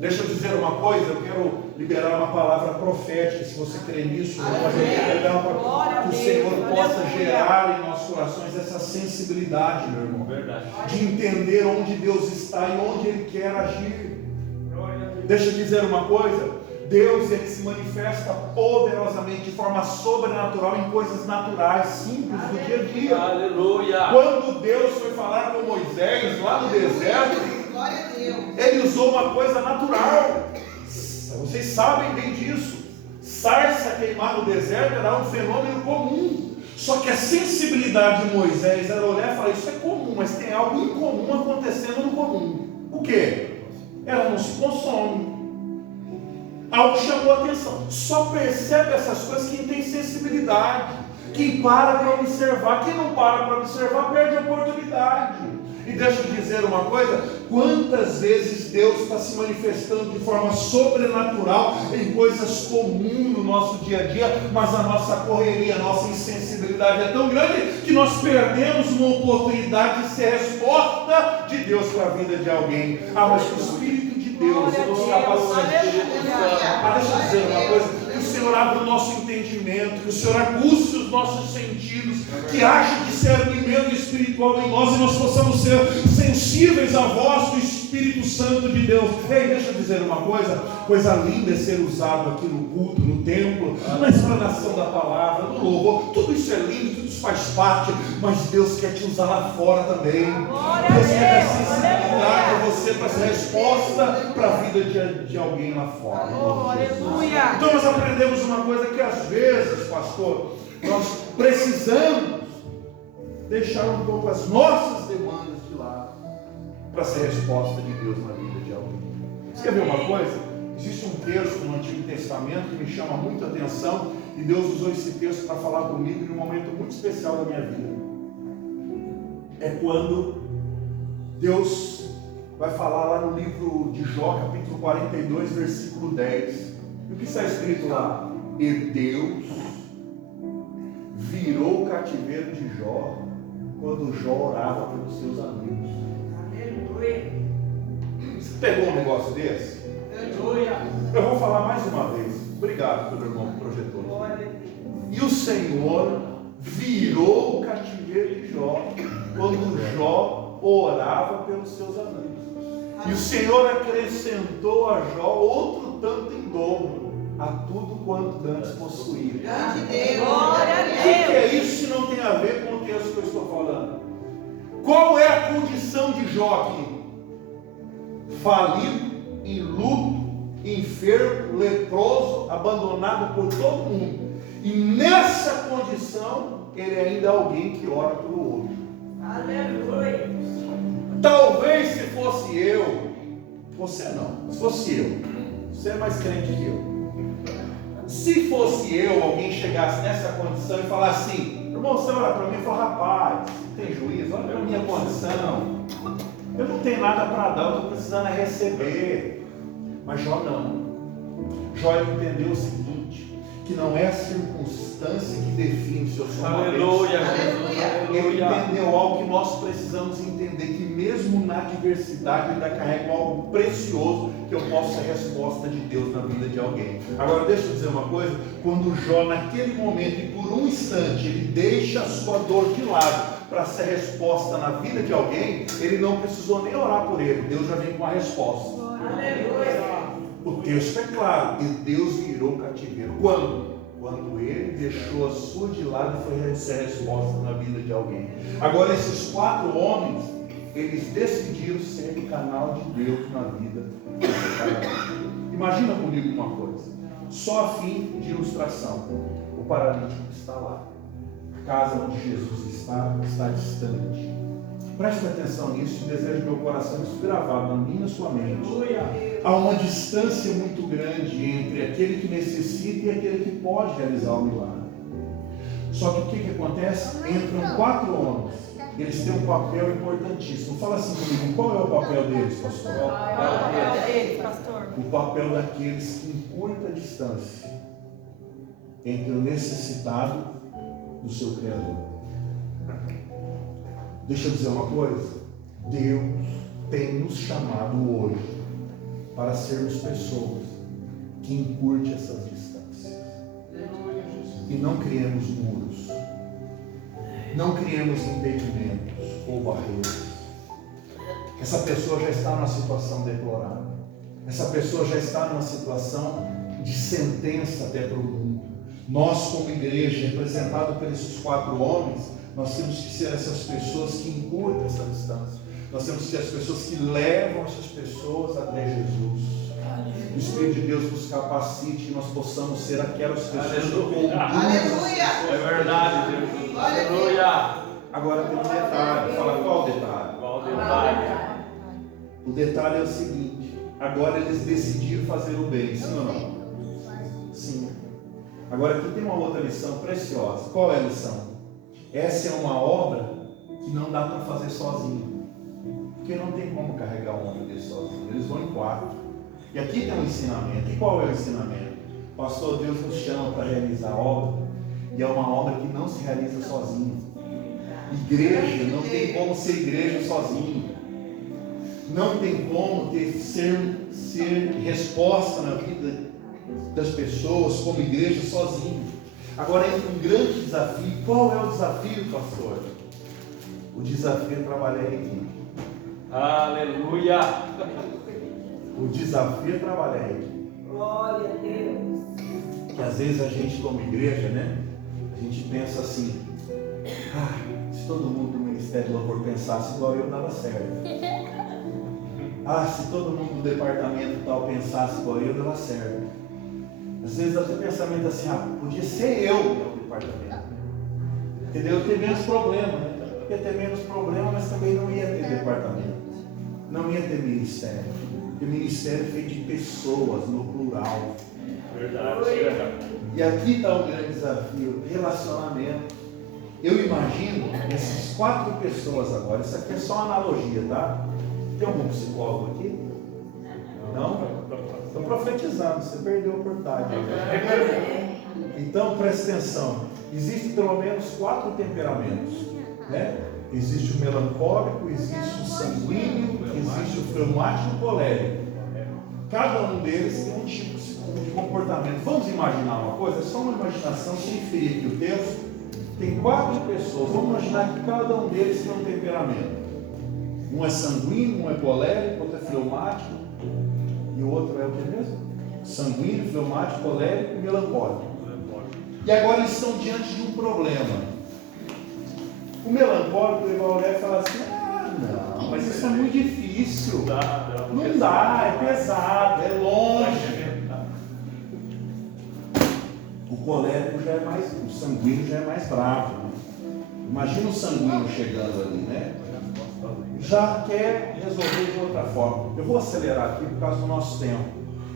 Deixa eu dizer uma coisa, eu quero liberar uma palavra profética, se você crê nisso, que o Senhor possa gerar em nossos corações essa sensibilidade, meu irmão, de entender onde Deus está e onde Ele quer agir. Deixa eu dizer uma coisa, Deus, ele se manifesta poderosamente, de forma sobrenatural, em coisas naturais, simples do dia a dia. Aleluia. Quando Deus foi falar com Moisés lá no deserto, ele usou uma coisa natural. Vocês sabem bem disso. Sarça queimar no deserto era um fenômeno comum. Só que a sensibilidade de Moisés era olhar e falar: isso é comum, mas tem algo incomum acontecendo no comum. O quê? Ela não se consome. Algo chamou a atenção. Só percebe essas coisas quem tem sensibilidade, quem para para observar. Quem não para observar perde a oportunidade. E deixa eu dizer uma coisa: quantas vezes Deus está se manifestando de forma sobrenatural em coisas comuns no nosso dia a dia, mas a nossa correria, a nossa insensibilidade é tão grande que nós perdemos uma oportunidade de ser resposta de Deus para a vida de alguém. Mas o Espírito de Deus nos capacita. Deixa eu dizer uma coisa: que o Senhor abra o nosso entendimento, que o Senhor aguce os nossos sentidos, que haja discernimento espiritual em nós e nós possamos ser sensíveis à voz do Espírito Santo de Deus. Ei, deixa eu dizer uma coisa linda é ser usado aqui no culto, no templo, na explanação da palavra, no louvor. Tudo isso é lindo, tudo isso faz parte, mas Deus quer te usar lá fora também. Deus quer dar sensibilidade a você para ser resposta para a vida de alguém lá fora. Aleluia. Então nós aprendemos uma coisa que às vezes, pastor, nós precisamos deixar um pouco as nossas demandas de lado para ser resposta de Deus na vida de alguém. Você quer ver uma coisa? Existe um texto no Antigo Testamento que me chama muita atenção, e Deus usou esse texto para falar comigo em um momento muito especial da minha vida. É quando Deus vai falar lá no livro de Jó, capítulo 42, versículo 10. E o que está escrito lá? E Deus virou o cativeiro de Jó quando Jó orava pelos seus amigos. Aleluia. Você pegou um negócio desse? Aleluia. Eu vou falar mais uma vez. Obrigado pelo irmão que projetou. E o Senhor virou o cativeiro de Jó quando Jó orava pelos seus amigos. E o Senhor acrescentou a Jó outro tanto em dobro a tudo quanto antes possuía. Glória a O que é isso se não tem a ver com o texto que eu estou falando? Qual é a condição de Jó aqui? Falido, em luto, enfermo, leproso, abandonado por todo mundo. E nessa condição, ele ainda é alguém que ora pelo outro. Aleluia. Talvez se fosse eu, você não, se fosse eu, você é mais crente que eu. Se fosse eu, alguém chegasse nessa condição e falasse assim: irmão, você ora para mim e fala: rapaz, tem juízo, olha a minha condição, eu não tenho nada para dar, eu estou precisando é receber. Mas Jó não. Jó entendeu o seguinte: que não é a circunstância que define o seu sonho. Ele entendeu algo que nós precisamos entender, que mesmo na adversidade eu ainda carrego algo precioso, que eu posso ser resposta de Deus na vida de alguém. Agora deixa eu dizer uma coisa: quando Jó naquele momento e por um instante ele deixa a sua dor de lado para ser resposta na vida de alguém, ele não precisou nem orar por ele, Deus já vem com a resposta. Aleluia. O texto é claro: e Deus virou cativeiro. Quando? Quando ele deixou a sua de lado e foi ser resposta na vida de alguém. Agora, esses 4 homens, eles decidiram ser o canal de Deus na vida desse cara. Imagina comigo uma coisa, só a fim de ilustração: o paralítico está lá, a casa onde Jesus está distante. Preste atenção nisso, desejo meu coração isso gravado na minha e na sua mente. Há uma distância muito grande entre aquele que necessita e aquele que pode realizar o milagre. Só que o que acontece? Entram 4 homens, eles têm um papel importantíssimo. Fala assim comigo: qual é o papel deles, pastor? O papel daqueles que encurtam a distância entre o necessitado do seu Criador. Deixa eu dizer uma coisa: Deus tem nos chamado hoje para sermos pessoas que encurtem essas distâncias. E não criemos muros, não criemos impedimentos ou barreiras. Essa pessoa já está numa situação deplorável, essa pessoa já está numa situação de sentença até para o mundo. Nós, como igreja, representado por esses 4 homens, nós temos que ser essas pessoas que encurtam essa distância. Nós temos que ser as pessoas que levam essas pessoas até Jesus. O Espírito de Deus nos capacite que nós possamos ser aquelas pessoas que conduzem. Aleluia! É verdade, Deus. Aleluia! Agora tem um detalhe. Fala, qual o detalhe? Qual detalhe? O detalhe é o seguinte: agora eles decidiram fazer o bem, sim ou não? Sim. Agora aqui tem uma outra lição preciosa. Qual é a lição? Essa é uma obra que não dá para fazer sozinho. Porque não tem como carregar um homem desse sozinho. Eles vão em 4. E aqui tem um ensinamento. E qual é o ensinamento? Pastor, Deus nos chama para realizar a obra. E é uma obra que não se realiza sozinho. Igreja não tem como ser igreja sozinho. Não tem como ser resposta na vida das pessoas como igreja sozinho. Agora entra um grande desafio. Qual é o desafio, pastor? O desafio é trabalhar em equipe. Aleluia! O desafio é trabalhar em equipe. Glória a Deus! Que às vezes a gente como igreja, né? A gente pensa assim: se todo mundo do Ministério do Louvor pensasse igual eu, dava certo. Se todo mundo do departamento tal pensasse igual eu, dava certo. Às vezes dá o pensamento assim: podia ser eu no departamento. Entendeu? Eu ter menos problema, né? Ia ter menos problema, mas também não ia ter departamento. Não ia ter ministério. Porque o ministério é feito de pessoas, no plural. Verdade. E aqui está um grande desafio: relacionamento. Eu imagino essas 4 pessoas agora. Isso aqui é só uma analogia, tá? Tem algum psicólogo aqui? Não? Estou profetizando, você perdeu a oportunidade. Então preste atenção. Existem pelo menos 4 temperamentos, né? Existe o melancólico, existe o sanguíneo, existe o fleumático e o colérico. Cada um deles tem um tipo de comportamento. Vamos imaginar uma coisa, é só uma imaginação, sem ferir aqui o texto. Tem 4 pessoas, vamos imaginar que cada um deles tem um temperamento. Um é sanguíneo, um é colérico, outro é fleumático, e o outro é o que mesmo? Sanguíneo, fleumático, colérico e melancólico. E agora eles estão diante de um problema. O melancólico ele vai olhar e falar assim: não, mas isso é muito difícil. Não dá, é pesado, é longe. O colérico já é mais, o sanguíneo já é mais bravo. Né? Imagina o sanguíneo chegando ali, né? Já quer resolver de outra forma. Eu vou acelerar aqui por causa do nosso tempo.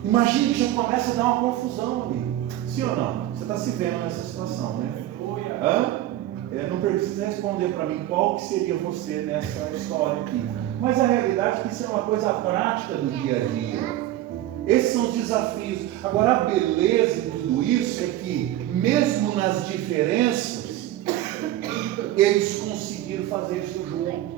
Imagine que já começa a dar uma confusão ali. Sim ou não? Você está se vendo nessa situação, né? Não precisa responder para mim qual que seria você nessa história aqui. Mas a realidade é que isso é uma coisa prática do dia a dia. Esses são os desafios. Agora, a beleza de tudo isso é que, mesmo nas diferenças, eles conseguiram fazer isso junto.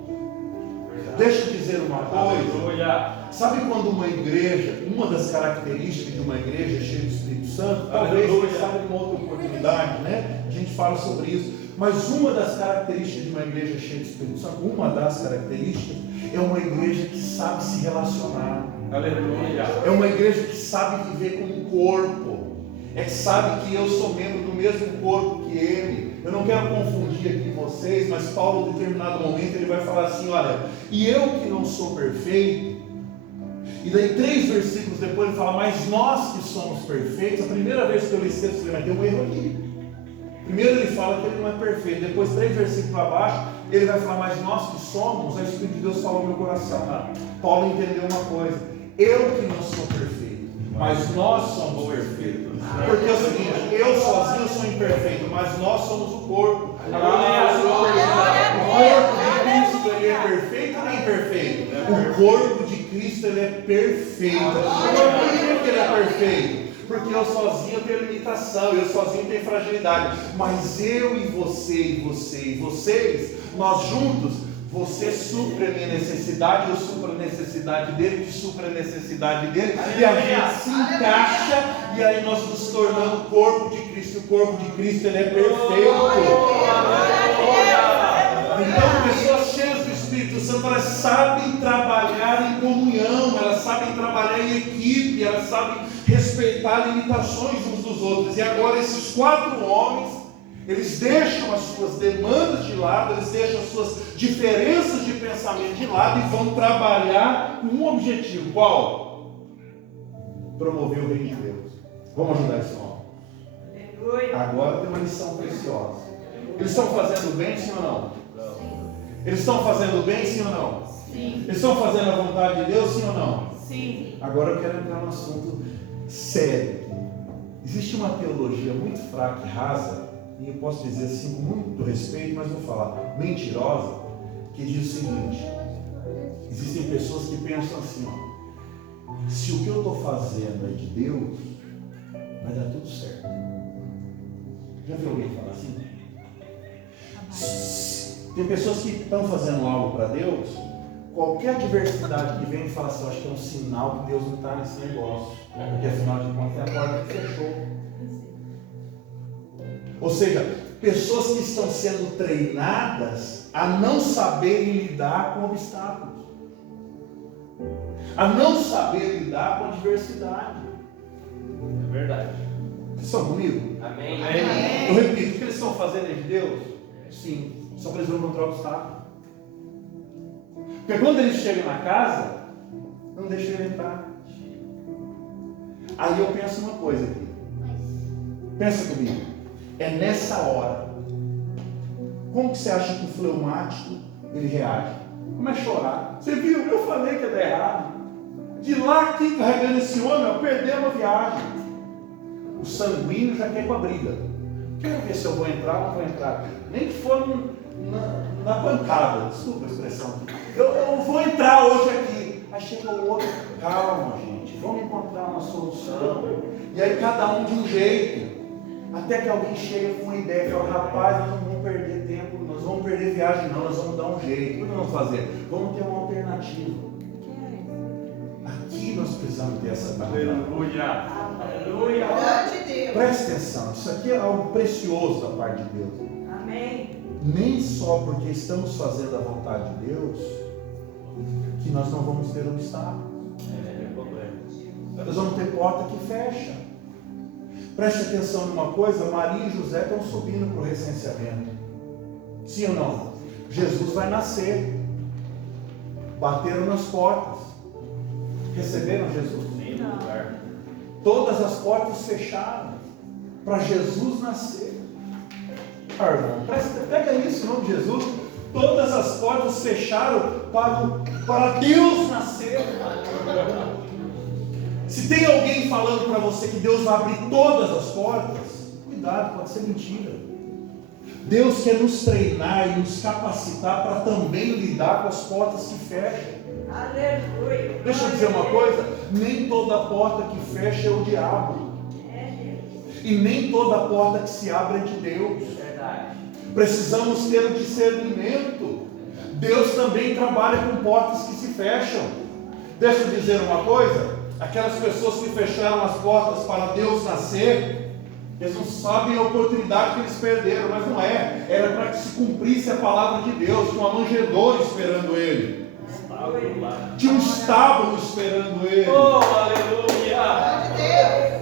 Deixa eu dizer uma coisa. Sabe quando uma igreja, uma das características de uma igreja cheia do Espírito Santo, talvez você saiba uma outra oportunidade, né? A gente fala sobre isso. Mas uma das características de uma igreja cheia do Espírito Santo, uma das características, é uma igreja que sabe se relacionar. Aleluia. É uma igreja que sabe viver como um corpo. É que sabe que eu sou membro do mesmo corpo que ele. Eu não quero confundir aqui vocês, mas Paulo, em determinado momento, ele vai falar assim: olha, e eu que não sou perfeito. E daí 3 versículos depois ele fala: mas nós que somos perfeitos. A primeira vez que eu li isso, eu falei: mas tem um erro aqui. Primeiro ele fala que ele não é perfeito. Depois 3 versículos para baixo, ele vai falar: mas nós que somos, o Espírito de Deus fala no meu coração. Paulo entendeu uma coisa: eu que não sou perfeito, mas nós somos perfeitos. Porque é o seguinte: eu sozinho sou imperfeito, mas nós somos o corpo. O corpo de Cristo, ele é perfeito ou não é imperfeito? O corpo de Cristo, ele é perfeito. Por que ele é perfeito? Porque eu sozinho tenho limitação, eu sozinho tenho fragilidade. Mas eu e você, vocês, nós juntos, você supre a minha necessidade, eu supro a necessidade dele, tu supre a necessidade dele, e a gente se encaixa, e aí nós nos tornamos o corpo de Cristo. O corpo de Cristo, ele é perfeito. Então, pessoas cheias do Espírito Santo, elas sabem trabalhar em comunhão, elas sabem trabalhar em equipe, elas sabem responder respeitar limitações uns dos outros. E agora esses 4 homens, eles deixam as suas demandas de lado, eles deixam as suas diferenças de pensamento de lado e vão trabalhar com um objetivo. Qual? Promover o reino de Deus. Vamos ajudar esse homem. Agora tem uma lição preciosa. Eles estão fazendo bem, sim ou não? Eles estão fazendo bem, sim ou não? Sim. Eles estão fazendo a vontade de Deus, sim ou não? Sim. Agora eu quero entrar num assunto sério. Existe uma teologia muito fraca e rasa, e eu posso dizer assim com muito respeito, mas vou falar mentirosa, que diz o seguinte: existem pessoas que pensam assim, ó, se o que eu estou fazendo é de Deus, vai dar tudo certo. Já viu alguém falar assim? Tem pessoas que estão fazendo algo para Deus, qualquer adversidade que vem e fala assim, eu acho que é um sinal que Deus não está nesse negócio, porque afinal de contas é a porta que fechou. Ou seja, pessoas que estão sendo treinadas a não saberem lidar com obstáculos, a não saber lidar com a adversidade. É verdade. Vocês estão comigo? Amém. Eu repito, o que eles estão fazendo é de Deus? Sim, só que eles vão encontrar obstáculos. Porque quando eles chegam na casa, não deixam ele entrar. Aí eu penso uma coisa aqui. Pensa comigo. É nessa hora. Como que você acha que o fleumático ele reage? Começa a chorar. Você viu? Eu falei que ia dar errado. De lá aqui carregando esse homem, eu perdemos a viagem. O sanguíneo já quer ir com a briga. Quero ver se eu vou entrar ou não vou entrar. Nem que for na pancada. Desculpa a expressão. Eu vou entrar hoje aqui. Aí chega o outro. Calma, gente. Vamos encontrar uma solução. E aí cada um de um jeito. Até que alguém chega com uma ideia. Fala, rapaz, nós não vamos perder tempo. Nós vamos perder viagem não. Nós vamos dar um jeito. O que nós vamos fazer? Vamos ter uma alternativa. Aqui nós precisamos ter essa Aleluia. Aleluia. Preste atenção, isso aqui é algo precioso da parte de Deus. Amém. Nem só porque estamos fazendo a vontade de Deus, que nós não vamos ter obstáculos. Nós vamos ter porta que fecha. Preste atenção numa coisa, Maria e José estão subindo para o recenseamento. Sim ou não? Jesus vai nascer. Bateram nas portas. Receberam Jesus? Sim, Todas as portas fecharam para Jesus nascer. Irmão, pega isso em nome de Jesus. Todas as portas fecharam para Deus nascer. Se tem alguém falando para você que Deus vai abrir todas as portas, cuidado, pode ser mentira. Deus quer nos treinar e nos capacitar para também lidar com as portas que fecham. Aleluia. Deixa eu dizer uma coisa, nem toda porta que fecha é o diabo. E nem toda porta que se abre é de Deus. Precisamos ter o discernimento. Deus também trabalha com portas que se fecham. Deixa eu dizer uma coisa, aquelas pessoas que fecharam as portas para Deus nascer, eles não sabem a oportunidade que eles perderam, mas não é. Era para que se cumprisse a palavra de Deus, tinha uma manjedoura esperando ele. Tinha um estábulo esperando ele. Oh, aleluia!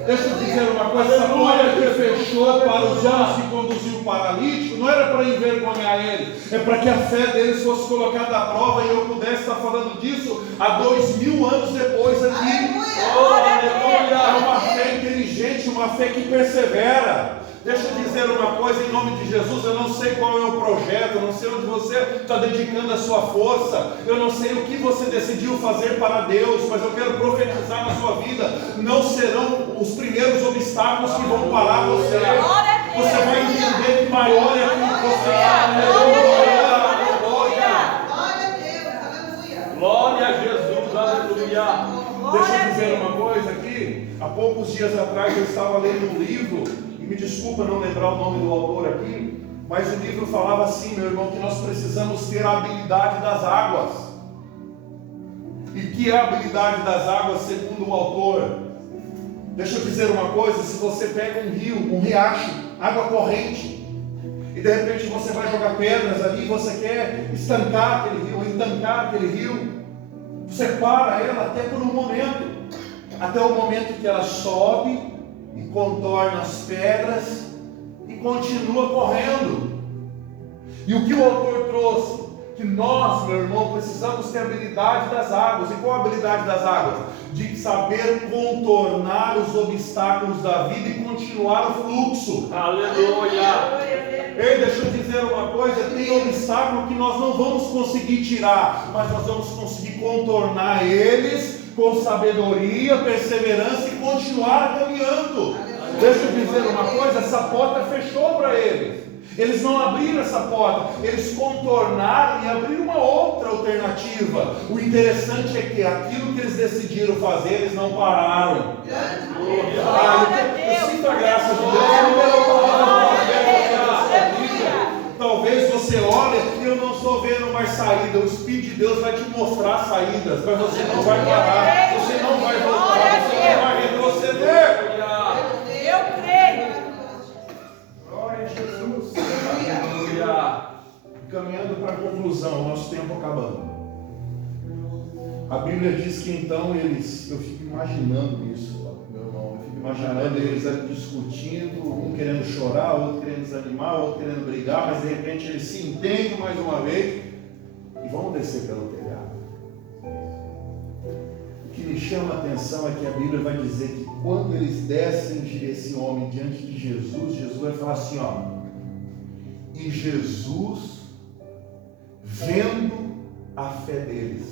Deixa eu dizer uma coisa, essa porta que fechou para os homens que conduziam o paralítico, não era para envergonhar ele, é para que a fé deles fosse colocada à prova e eu pudesse estar falando disso há 2000 anos depois aqui. Oh, aleluia! É uma fé inteligente, uma fé que persevera. Deixa eu dizer uma coisa em nome de Jesus, eu não sei qual é o projeto, eu não sei onde você está dedicando a sua força, eu não sei o que você decidiu fazer para Deus, mas eu quero profetizar na sua vida, não serão os primeiros obstáculos que vão parar você. Você vai entender que maior é aquilo que você é. Glória a Jesus, aleluia! Deixa eu dizer uma coisa aqui, há poucos dias atrás eu estava lendo um livro, me desculpa não lembrar o nome do autor aqui, mas o livro falava assim, meu irmão, que nós precisamos ter a habilidade das águas. E que é a habilidade das águas segundo o autor? Deixa eu dizer uma coisa, se você pega um rio, um riacho, água corrente, e de repente você vai jogar pedras ali, você quer estancar aquele rio, entancar aquele rio, você para ela até por um momento. até o momento que ela sobe e contorna as pedras e continua correndo. E o que o autor trouxe? Que nós, meu irmão, precisamos ter a habilidade das águas. E qual a habilidade das águas? De saber contornar os obstáculos da vida e continuar o fluxo. Aleluia! Ei, deixa eu dizer uma coisa, tem obstáculo que nós não vamos conseguir tirar, mas nós vamos conseguir contornar eles com sabedoria, perseverança e continuar caminhando. Deixa eu dizer uma coisa, essa porta fechou para eles. Eles não abriram essa porta, eles contornaram e abriram uma outra alternativa. O interessante é que aquilo que eles decidiram fazer, eles não pararam. Eu sinto a graça de Deus. Talvez você olhe e eu não estou vendo mais saída. O Espírito de Deus vai te mostrar saídas, mas você não vai parar, você não vai voltar, você não vai retroceder. Eu creio. Glória a Jesus. Caminhando para a conclusão, nosso tempo acabando. A Bíblia diz que então eles, eu fico imaginando isso, meu irmão, eu fico imaginando eles ali discutindo, um querendo chorar, outro querendo desanimar, outro querendo brigar, mas de repente eles se entendem mais uma vez e vão descer pelo telhado. O que me chama a atenção é que a Bíblia vai dizer que quando eles descem esse homem diante de Jesus, Jesus vai falar assim, ó, e Jesus, vendo a fé deles.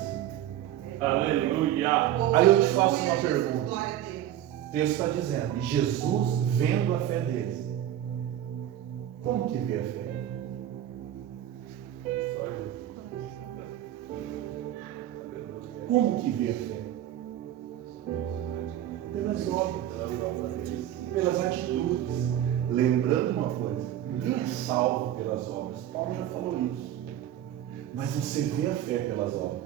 Aleluia! Aí eu te faço uma pergunta. O texto está dizendo, e Jesus, vendo a fé deles. Como que vê a fé? Como que vê a fé? Pelas obras, pelas atitudes. Lembrando uma coisa, ninguém é salvo pelas obras. Paulo já falou isso. Mas você vê a fé pelas obras.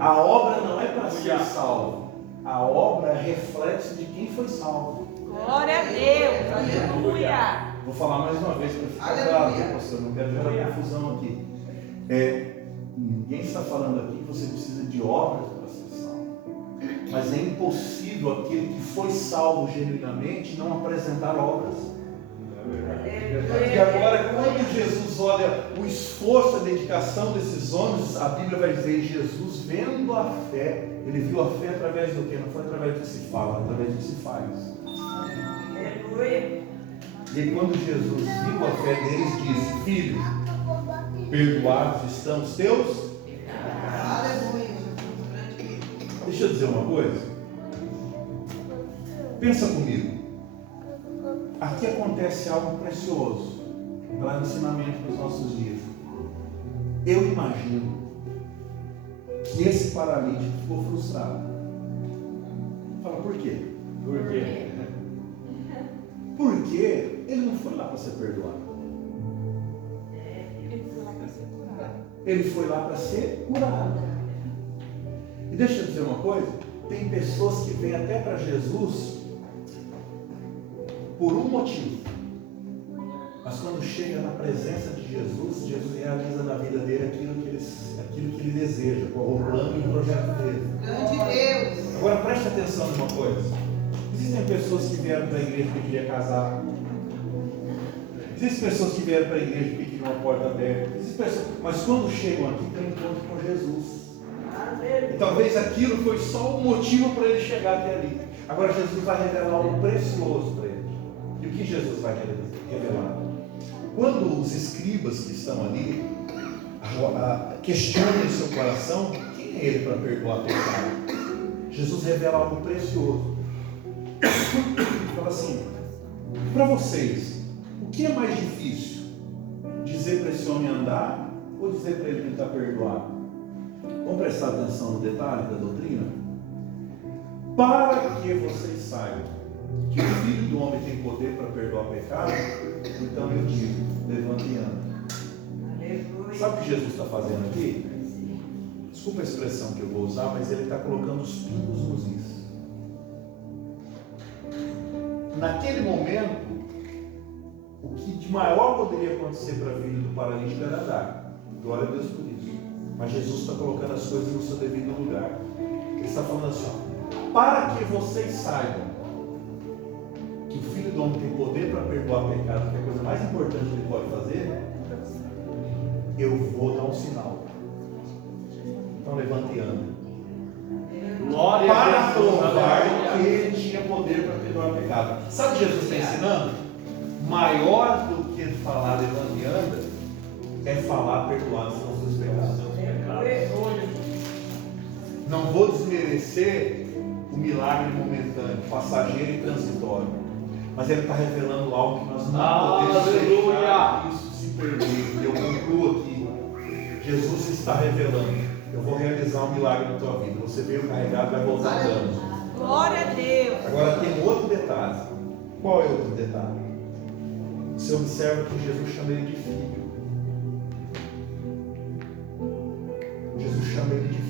A obra não é para ser salvo. A obra é reflexo de quem foi salvo. Glória a Deus. Aleluia. Vou falar mais uma vez para ficar claro, né, pastor? Não quero gerar confusão aqui. Ninguém está falando aqui que você precisa de obras para ser salvo. Mas é impossível aquele que foi salvo genuinamente não apresentar obras. E agora, quando Jesus olha o esforço, a dedicação desses homens, a Bíblia vai dizer, Jesus vendo a fé, ele viu a fé através do quê? Não foi através do que se fala, através do que se faz. E aí, quando Jesus viu a fé deles, disse, filho, perdoados estão os teus? Deixa eu dizer uma coisa. Pensa comigo. Aqui acontece algo precioso para o ensinamento dos nossos dias. Eu imagino que esse paralítico ficou frustrado. Fala, por quê? Por quê? Porque ele não foi lá para ser perdoado. Ele foi lá para ser curado. E deixa eu dizer uma coisa, tem pessoas que vêm até para Jesus por um motivo. Mas quando chega na presença de Jesus, Jesus realiza na vida dele aquilo que ele deseja, qual o plano e o projeto dele. Grande Deus. Agora preste atenção numa coisa. Existem pessoas que vieram para a igreja porque queriam casar. Existem pessoas que vieram para a igreja porque queriam uma porta aberta. Mas quando chegam aqui, tem um encontro com Jesus. E talvez aquilo foi só um motivo para ele chegar até ali. Agora Jesus vai revelar algo precioso para ele. E o que Jesus vai revelar? Quando os escribas que estão ali questionam em seu coração, quem é ele para perdoar pecado? Jesus revela algo precioso. Ele fala assim, para vocês, o que é mais difícil? Dizer para esse homem andar ou dizer para ele que ele está perdoado? Vamos prestar atenção no detalhe da doutrina? Para que vocês saibam que o Filho do Homem tem poder para perdoar pecado, então eu digo, levanta e anda. Sabe o que Jesus está fazendo aqui? Desculpa a expressão que eu vou usar, mas ele está colocando os pingos nos is. Naquele momento, o que de maior poderia acontecer para a vida do paralítico era andar. Glória a Deus por isso. Mas Jesus está colocando as coisas no seu devido lugar. Ele está falando assim, ó, para que vocês saibam que o Filho do Homem tem poder para perdoar pecado, que é a coisa mais importante que ele pode fazer, eu vou dar um sinal. Então levante e anda. Glória a Para Deus. provar que ele tinha poder para perdoar pecado. Sabe o que Jesus está ensinando? Maior do que falar levante e anda, é falar perdoados são os seus pecados. Não vou desmerecer o milagre momentâneo, passageiro e transitório, mas ele está revelando algo que nós não podemos deixar isso se perder. Eu concluo aqui. Jesus está revelando: eu vou realizar um milagre na tua vida. Você veio carregado, vai voltar andando. Glória a Deus. Agora tem outro detalhe. Qual é o outro detalhe? Você observa que Jesus chama ele de filho. Jesus chama ele de filho.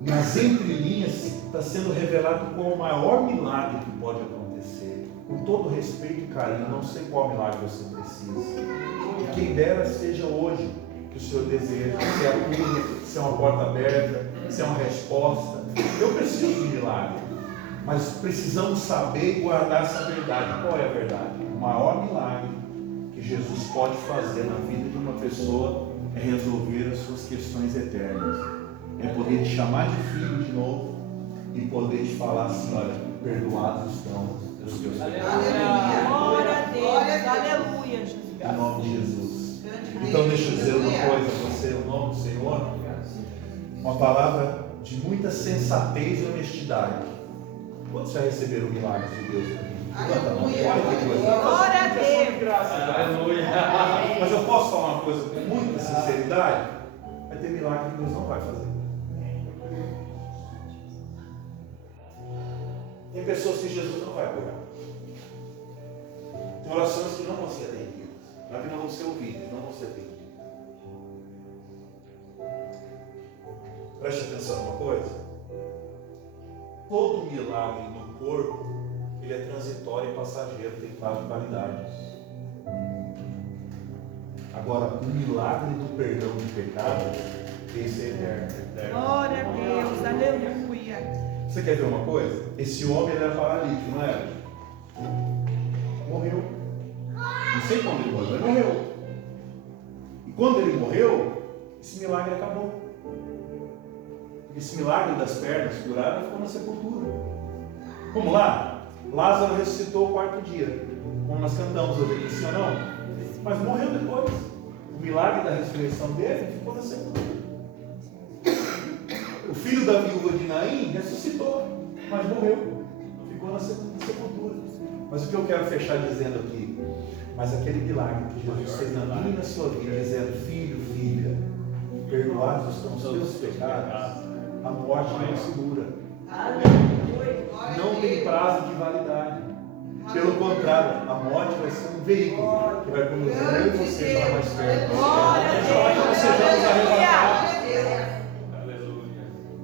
Nas entrelinhas está sendo revelado qual o maior milagre que pode acontecer. Com todo respeito e carinho, não sei qual milagre você precisa. E quem dera seja hoje que o Senhor deseja, se é a cura, se é uma porta aberta, se é uma resposta. Eu preciso de milagre, mas precisamos saber e guardar essa verdade. Qual é a verdade? O maior milagre que Jesus pode fazer na vida de uma pessoa é resolver as suas questões eternas. É poder te chamar de filho de novo e poder te falar assim: olha, perdoados estão os teus pecados. Glória a Deus. Aleluia, Jesus. Em nome de Jesus. Então deixa eu dizer uma coisa a você, o nome do Senhor, uma palavra de muita sensatez e honestidade. Quantos já receberam o milagre de Deus? Olha que coisa. Glória a Deus. Aleluia. Mas eu posso falar uma coisa com muita sinceridade? Vai ter milagre que Deus não vai fazer. Tem pessoas que Jesus não vai curar. Tem orações que não vão ser atendidas, que não vão ser ouvidas, não vão ser atendidas. Preste atenção numa coisa. Todo milagre no corpo, ele é transitório e passageiro, tem prazo de validade. Agora, o milagre do perdão de pecados, esse é eterno. Glória a Deus. Aleluia. Você quer ver uma coisa? Esse homem ele era paralítico, não era? Morreu. Não sei quando ele morreu, mas morreu. E quando ele morreu, esse milagre acabou. Esse milagre das pernas curadas ficou na sepultura. Vamos lá? Lázaro ressuscitou o quarto dia, como nós cantamos hoje aqui, sim ou não? Mas morreu depois. O milagre da ressurreição dele ficou na sepultura. O filho da viúva de Naim ressuscitou, mas morreu. Ficou na sepultura. Mas o que eu quero fechar dizendo aqui? Mas aquele milagre que Jesus fez na minha e na sua vida, dizendo: filho, filha, perdoados estão os teus pecados, a morte não segura. Não tem prazo de validade. Pelo contrário, a morte vai ser um veículo que vai conduzir eu e você para mais perto. Nós sejamos arrebatados.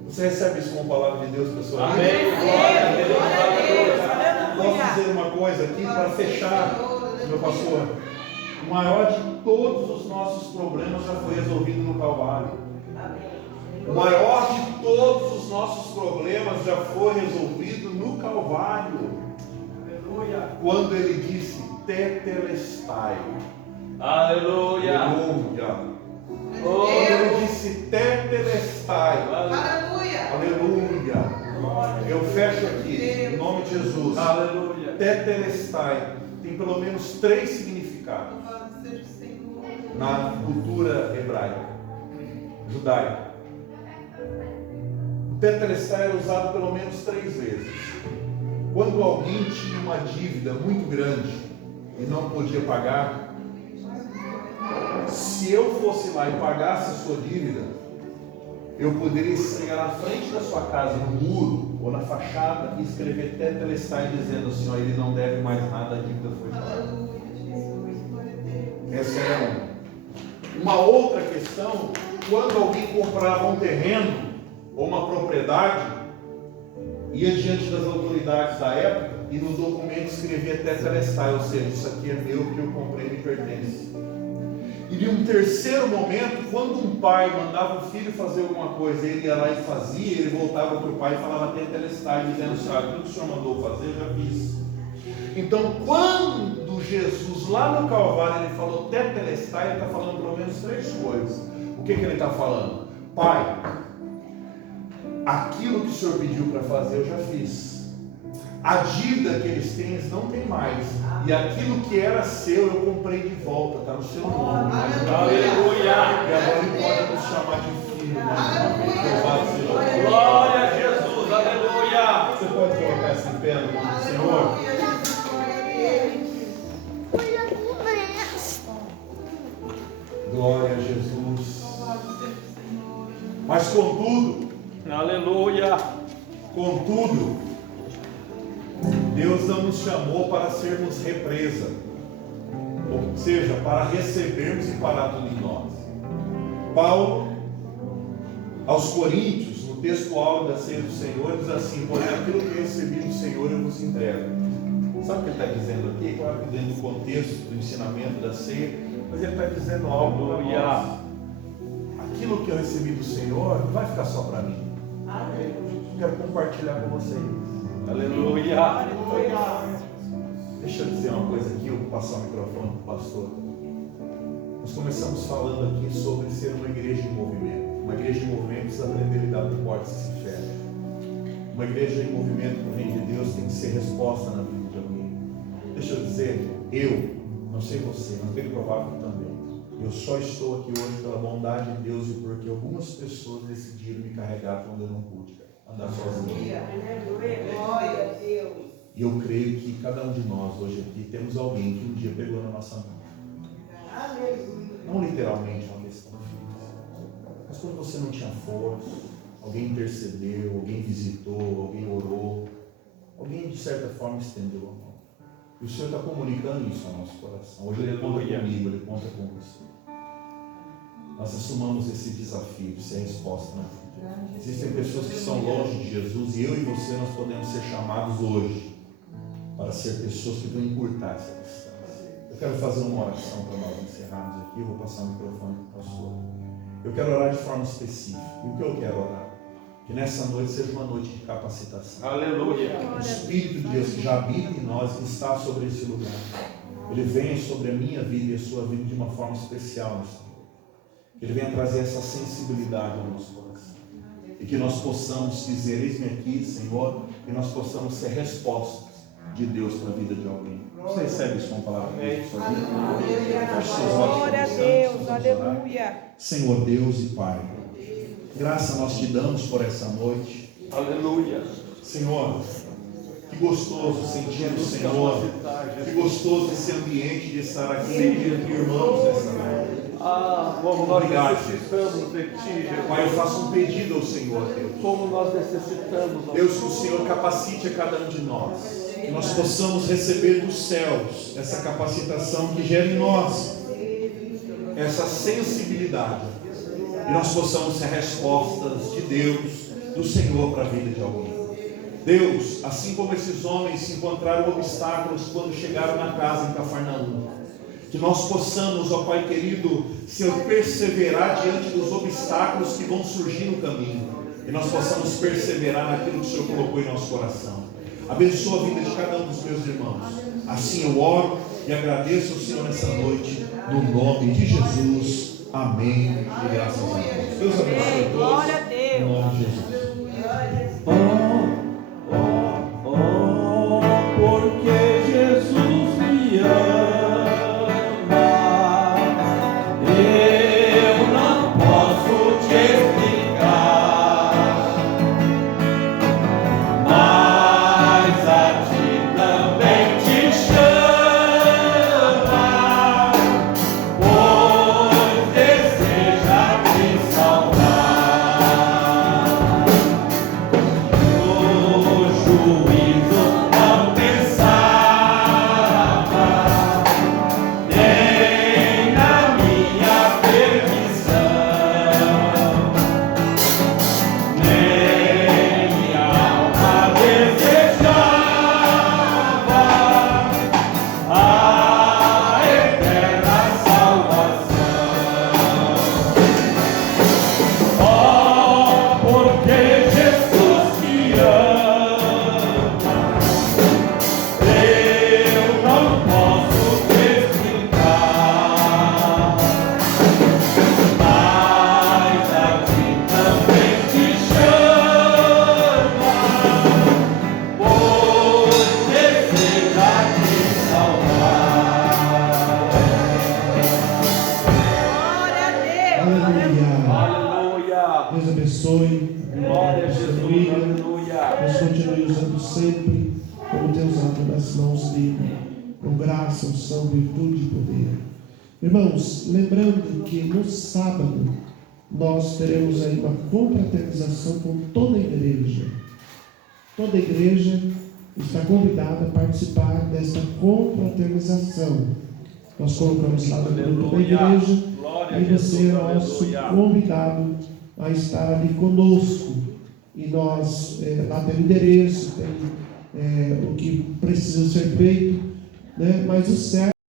Você recebe isso como palavra de Deus para a sua vida? Amém. Posso dizer uma coisa aqui para fechar, meu pastor? O maior de todos os nossos problemas já foi resolvido no Calvário. O maior de todos os nossos problemas já foi resolvido no Calvário. Quando ele disse: tetelestai. Aleluia. Aleluia. Quando ele disse: tetelestai. Aleluia. Aleluia. Eu fecho aqui, em nome de Jesus. Aleluia. Tetelestai tem pelo menos 3 significados na cultura hebraica, judaica. O tetelestai era usado pelo menos 3 vezes. Quando alguém tinha uma dívida muito grande e não podia pagar, se eu fosse lá e pagasse a sua dívida, eu poderia esfregar na frente da sua casa, no muro ou na fachada, e escrever tetelestai dizendo assim: ó, ele não deve mais nada, a dívida foi paga. Essa é uma outra questão. Quando alguém comprava um terreno ou uma propriedade, ia diante das autoridades da época e no documento escrevia tetelestai, ou seja, isso aqui é meu, que eu comprei, me pertence. E de um terceiro momento, quando um pai mandava o filho fazer alguma coisa, ele ia lá e fazia, ele voltava para o pai e falava tetelestai, dizendo: sabe, tudo que o senhor mandou fazer, eu já fiz. Então, quando Jesus lá no Calvário ele falou tetelestai, ele está falando pelo menos três coisas. O que ele está falando? Pai, aquilo que o senhor pediu para fazer eu já fiz. A dívida que eles têm, eles não têm mais. E aquilo que era seu, eu comprei de volta, está no seu nome. Aleluia! E agora ele pode nos chamar de filho. Glória a Jesus, aleluia! Você pode colocar-se em pé no nome do Senhor? Glória a Jesus. Mas contudo, aleluia! Contudo, Deus não nos chamou para sermos represa, ou seja, para recebermos e parar tudo em nós. Paulo, aos Coríntios, no texto áureo da ceia do Senhor, diz assim: porém, aquilo que eu recebi do Senhor eu vos entrego. Sabe o que ele está dizendo aqui? Claro que dentro do contexto do ensinamento da ceia, mas ele está dizendo algo para nós. Aquilo que eu recebi do Senhor não vai ficar só para mim. Eu quero compartilhar com vocês. Aleluia! Deixa eu dizer uma coisa aqui, eu vou passar o microfone para o pastor. Nós começamos falando aqui sobre ser uma igreja em movimento. Uma igreja em movimento precisa aprender a lidar com portas que se fecham. Uma igreja em movimento para o reino de Deus tem que ser resposta na vida de alguém. Deixa eu dizer, eu, não sei você, mas bem provável também, eu só estou aqui hoje pela bondade de Deus e porque algumas pessoas decidiram me carregar quando eu não pude andar sozinho. E eu creio que cada um de nós hoje aqui temos alguém que um dia pegou na nossa mão. Não literalmente uma questão física, mas quando você não tinha força, alguém intercedeu, alguém visitou, alguém orou, alguém de certa forma estendeu a mão. E o Senhor está comunicando isso ao nosso coração. Hoje Ele conta comigo, Ele conta com você. Nós assumamos esse desafio de ser a resposta na vida. Existem pessoas que são longe de Jesus e eu e você nós podemos ser chamados hoje para ser pessoas que vão encurtar essa distância. Eu quero fazer uma oração para nós encerrarmos aqui. Eu vou passar o microfone para o pastor. Eu quero orar de forma específica. E o que eu quero orar? Que nessa noite seja uma noite de capacitação. Aleluia! O Espírito de Deus que já habita em nós, que está sobre esse lugar, Ele venha sobre a minha vida e a sua vida de uma forma especial nessa noite. Que Ele venha trazer essa sensibilidade ao nosso coração. E que nós possamos dizer: eis-me aqui, Senhor, e nós possamos ser respostas de Deus para a vida de alguém. Você recebe isso com a palavra de Deus? Glória a Deus, aleluia. Senhor Deus e Pai, graça nós te damos por essa noite. Aleluia. Senhor, que gostoso sentir o Senhor. Que gostoso esse ambiente de estar aqui entre irmãos nessa noite. Como nós necessitamos de Ti, Jesus. Pai, eu faço um pedido ao Senhor, Deus. Como nós necessitamos, Deus, que o Senhor capacite a cada um de nós. Que nós possamos receber dos céus essa capacitação que gera em nós essa sensibilidade. E nós possamos ser respostas de Deus, do Senhor, para a vida de alguém. Deus, assim como esses homens se encontraram obstáculos quando chegaram na casa em Cafarnaum, que nós possamos, ó Pai querido, Senhor, perseverar diante dos obstáculos que vão surgir no caminho, e nós possamos perseverar naquilo que o Senhor colocou em nosso coração. Abençoa a vida de cada um dos meus irmãos. Assim eu oro e agradeço ao Senhor nessa noite, no nome de Jesus. Amém. E graças a Deus. Deus abençoe a todos. Glória a Deus. Em nome de Jesus. Porque Jesus me ama, eu não posso te explicar, mas a ti também te chama, pois deseja te salvar. Deus continue usando sempre como tem usado nas mãos dele, com graça, unção, virtude e poder. Irmãos, lembrando que no sábado nós teremos aí uma confraternização com toda a igreja. Toda a igreja está convidada a participar desta confraternização. Nós colocamos lá no grupo da igreja e você é nosso convidado a estar ali conosco. E nós, lá tem o endereço, tem o que precisa ser feito, né? Mas o certo